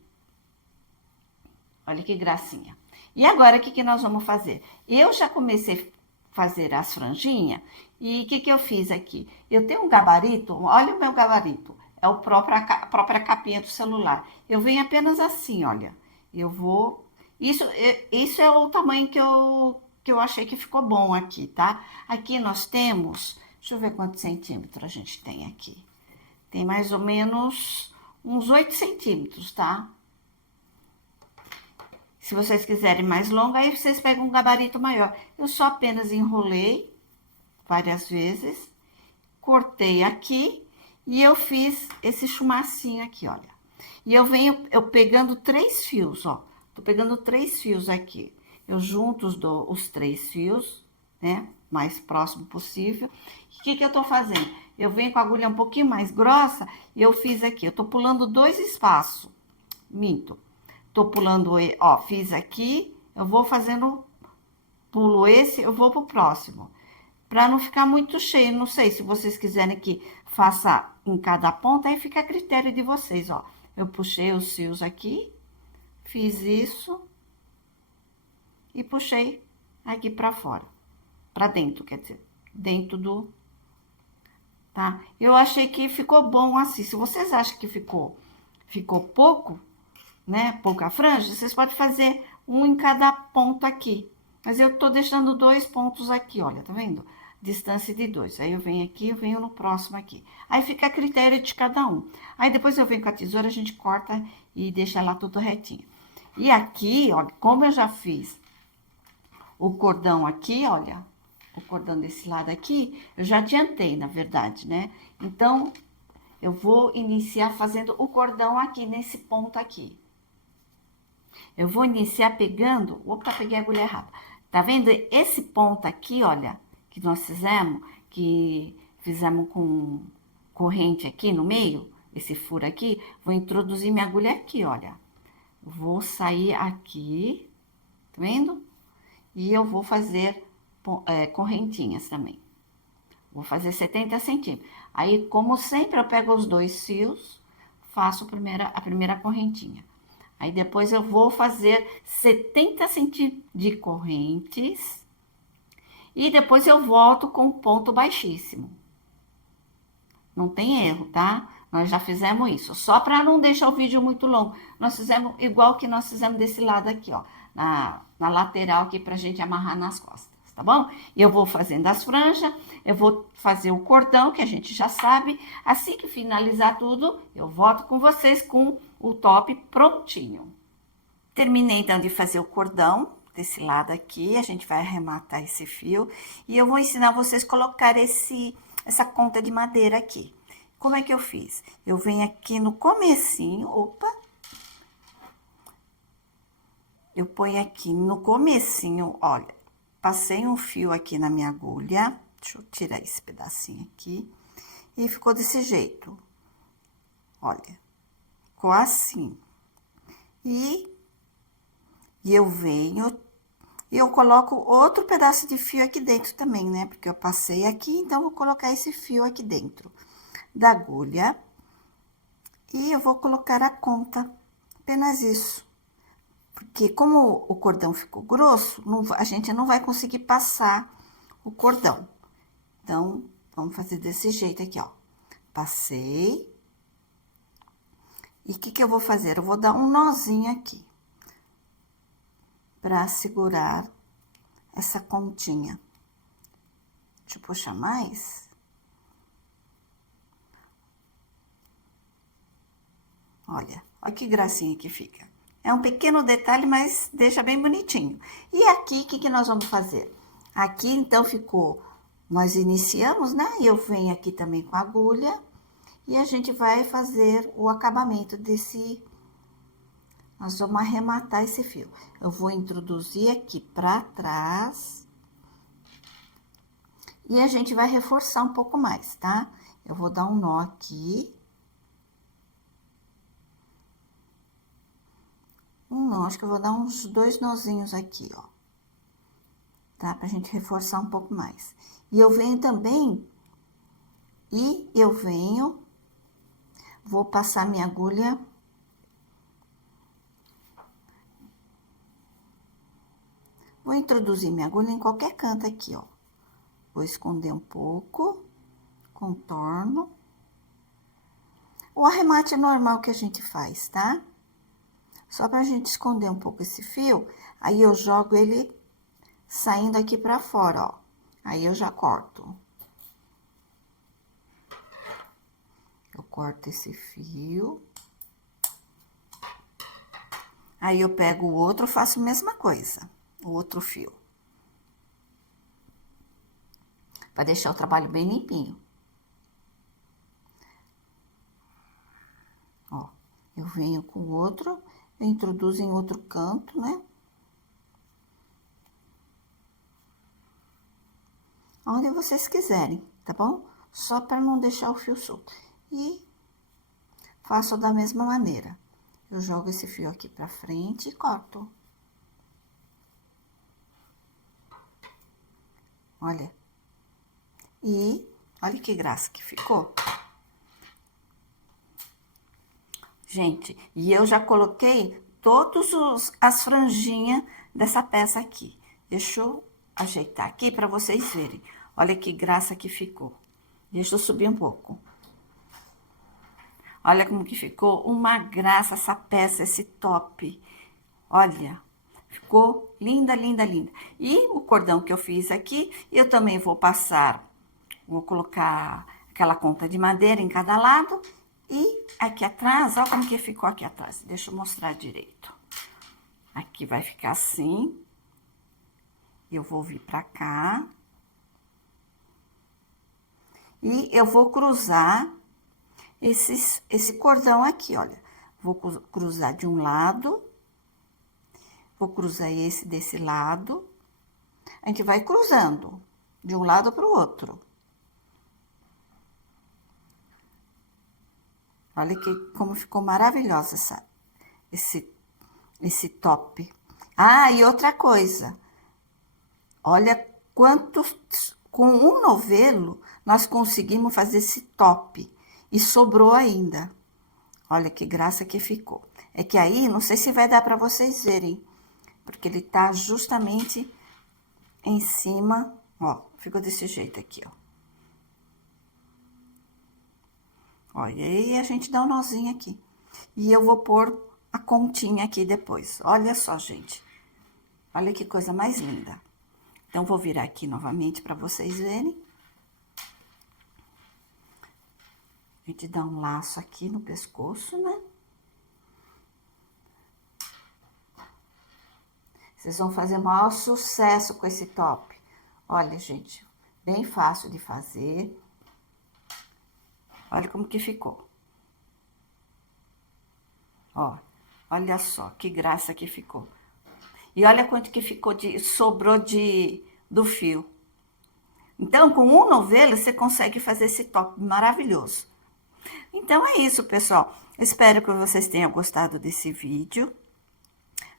Olha que gracinha. E agora, o que nós vamos fazer? Eu já comecei a fazer as franjinhas, e o que eu fiz aqui? Eu tenho um gabarito, olha o meu gabarito, é a própria capinha do celular. Eu venho apenas assim, olha. Eu vou... Isso é o tamanho que eu achei que ficou bom aqui, tá? Aqui nós temos... Deixa eu ver quantos centímetros a gente tem aqui. Tem mais ou menos uns 8 centímetros, tá? Se vocês quiserem mais longo, aí vocês pegam um gabarito maior. Eu só apenas enrolei várias vezes, cortei aqui e eu fiz esse chumacinho aqui, olha. E eu pegando 3 fios, ó. Tô pegando 3 fios aqui. Eu junto os 3 fios, né? Mais próximo possível. O que eu tô fazendo? Eu venho com a agulha um pouquinho mais grossa e eu fiz aqui. Eu tô pulando 2 espaços. Minto. Tô pulando, ó, fiz aqui, eu vou fazendo, pulo esse, eu vou pro próximo. Pra não ficar muito cheio, não sei se vocês quiserem que faça em cada ponta, aí fica a critério de vocês, ó. Eu puxei os fios aqui, fiz isso e puxei aqui pra fora. Pra dentro, quer dizer, dentro do... Tá? Eu achei que ficou bom assim. Se vocês acham que ficou pouco, né, pouca franja, vocês podem fazer um em cada ponto aqui. Mas eu tô deixando 2 pontos aqui, olha, tá vendo? Distância de 2. Aí eu venho aqui, eu venho no próximo aqui. Aí fica a critério de cada um. Aí depois eu venho com a tesoura, a gente corta e deixa lá tudo retinho. E aqui, olha, como eu já fiz o cordão aqui, olha, o cordão desse lado aqui, eu já adiantei, na verdade, né? Então, eu vou iniciar fazendo o cordão aqui, nesse ponto aqui. Eu vou iniciar pegando... Opa, peguei a agulha errada. Tá vendo? Esse ponto aqui, olha, que nós fizemos com corrente aqui no meio, esse furo aqui, vou introduzir minha agulha aqui, olha. Vou sair aqui, tá vendo? E eu vou fazer correntinhas também. Vou fazer 70 centímetros. Aí, como sempre, eu pego os 2 fios, faço a primeira correntinha. Aí, depois eu vou fazer 70 centímetros de correntes. E depois eu volto com ponto baixíssimo. Não tem erro, tá? Nós já fizemos isso. Só para não deixar o vídeo muito longo. Nós fizemos igual que nós fizemos desse lado aqui, ó. Na lateral aqui, pra gente amarrar nas costas, tá? tá bom? Eu vou fazendo as franjas, eu vou fazer o cordão, que a gente já sabe. Assim que finalizar tudo, eu volto com vocês com o top prontinho. Terminei então de fazer o cordão desse lado aqui, a gente vai arrematar esse fio e eu vou ensinar vocês a colocar essa conta de madeira aqui. Como é que eu fiz? Eu venho aqui no comecinho, eu ponho aqui no comecinho, olha, passei um fio aqui na minha agulha, deixa eu tirar esse pedacinho aqui, e ficou desse jeito, olha, ficou assim. E eu venho e eu coloco outro pedaço de fio aqui dentro também, né? Porque eu passei aqui, então vou colocar esse fio aqui dentro da agulha. E eu vou colocar a conta, apenas isso. Porque como o cordão ficou grosso, a gente não vai conseguir passar o cordão. Então, vamos fazer desse jeito aqui, ó. Passei. E o que eu vou fazer? Eu vou dar um nozinho aqui. Pra segurar essa continha. Deixa eu puxar mais. Olha que gracinha que fica. É um pequeno detalhe, mas deixa bem bonitinho. E aqui, o que nós vamos fazer? Aqui, então, ficou... Nós iniciamos, né? E eu venho aqui também com a agulha. E a gente vai fazer o acabamento desse... Nós vamos arrematar esse fio. Eu vou introduzir aqui pra trás. E a gente vai reforçar um pouco mais, tá? Eu vou dar um nó aqui. Acho que eu vou dar uns 2 nozinhos aqui, ó. Tá? Pra gente reforçar um pouco mais. E eu venho também... Vou passar minha agulha... Vou introduzir minha agulha em qualquer canto aqui, ó. Vou esconder um pouco, contorno. O arremate normal que a gente faz, tá? Só pra gente esconder um pouco esse fio, aí eu jogo ele saindo aqui pra fora, ó. Aí eu já corto. Eu corto esse fio. Aí eu pego o outro, faço a mesma coisa. O outro fio. Para deixar o trabalho bem limpinho. Ó, eu venho com o outro, eu introduzo em outro canto, né? Onde vocês quiserem, tá bom? Só para não deixar o fio solto. E faço da mesma maneira. Eu jogo esse fio aqui pra frente e corto. Olha. E olha que graça que ficou. Gente, e eu já coloquei as franjinhas dessa peça aqui. Deixa eu ajeitar aqui para vocês verem. Olha que graça que ficou. Deixa eu subir um pouco. Olha como que ficou uma graça essa peça, esse top. Olha, ficou linda, linda, linda. E o cordão que eu fiz aqui, eu também vou colocar aquela conta de madeira em cada lado. E aqui atrás, ó como que ficou aqui atrás. Deixa eu mostrar direito. Aqui vai ficar assim. Eu vou vir pra cá. E eu vou cruzar esse cordão aqui, olha. Vou cruzar de um lado. Vou cruzar esse desse lado. A gente vai cruzando de um lado para o outro. Olha como ficou maravilhosa esse top. Ah, e outra coisa. Olha com um novelo, nós conseguimos fazer esse top. E sobrou ainda. Olha que graça que ficou. É que aí, não sei se vai dar para vocês verem. Porque ele tá justamente em cima, ó. Ficou desse jeito aqui, ó. Olha, aí a gente dá um nozinho aqui. E eu vou pôr a continha aqui depois. Olha só, gente. Olha que coisa mais linda. Então, vou virar aqui novamente para vocês verem. A gente dá um laço aqui no pescoço, né? Vocês vão fazer o maior sucesso com esse top. Olha, gente, bem fácil de fazer. Olha como que ficou. Ó, olha só que graça que ficou. E olha quanto que ficou sobrou do fio. Então, com um novelo, você consegue fazer esse top maravilhoso. Então, é isso, pessoal. Espero que vocês tenham gostado desse vídeo.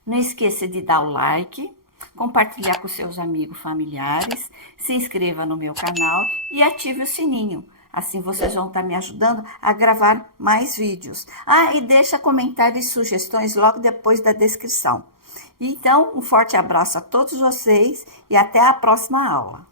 Não esqueça de dar o like, compartilhar com seus amigos, familiares, se inscreva no meu canal e ative o sininho. Assim vocês vão estar me ajudando a gravar mais vídeos. Ah, e deixa comentários e sugestões logo depois da descrição. Então, um forte abraço a todos vocês e até a próxima aula.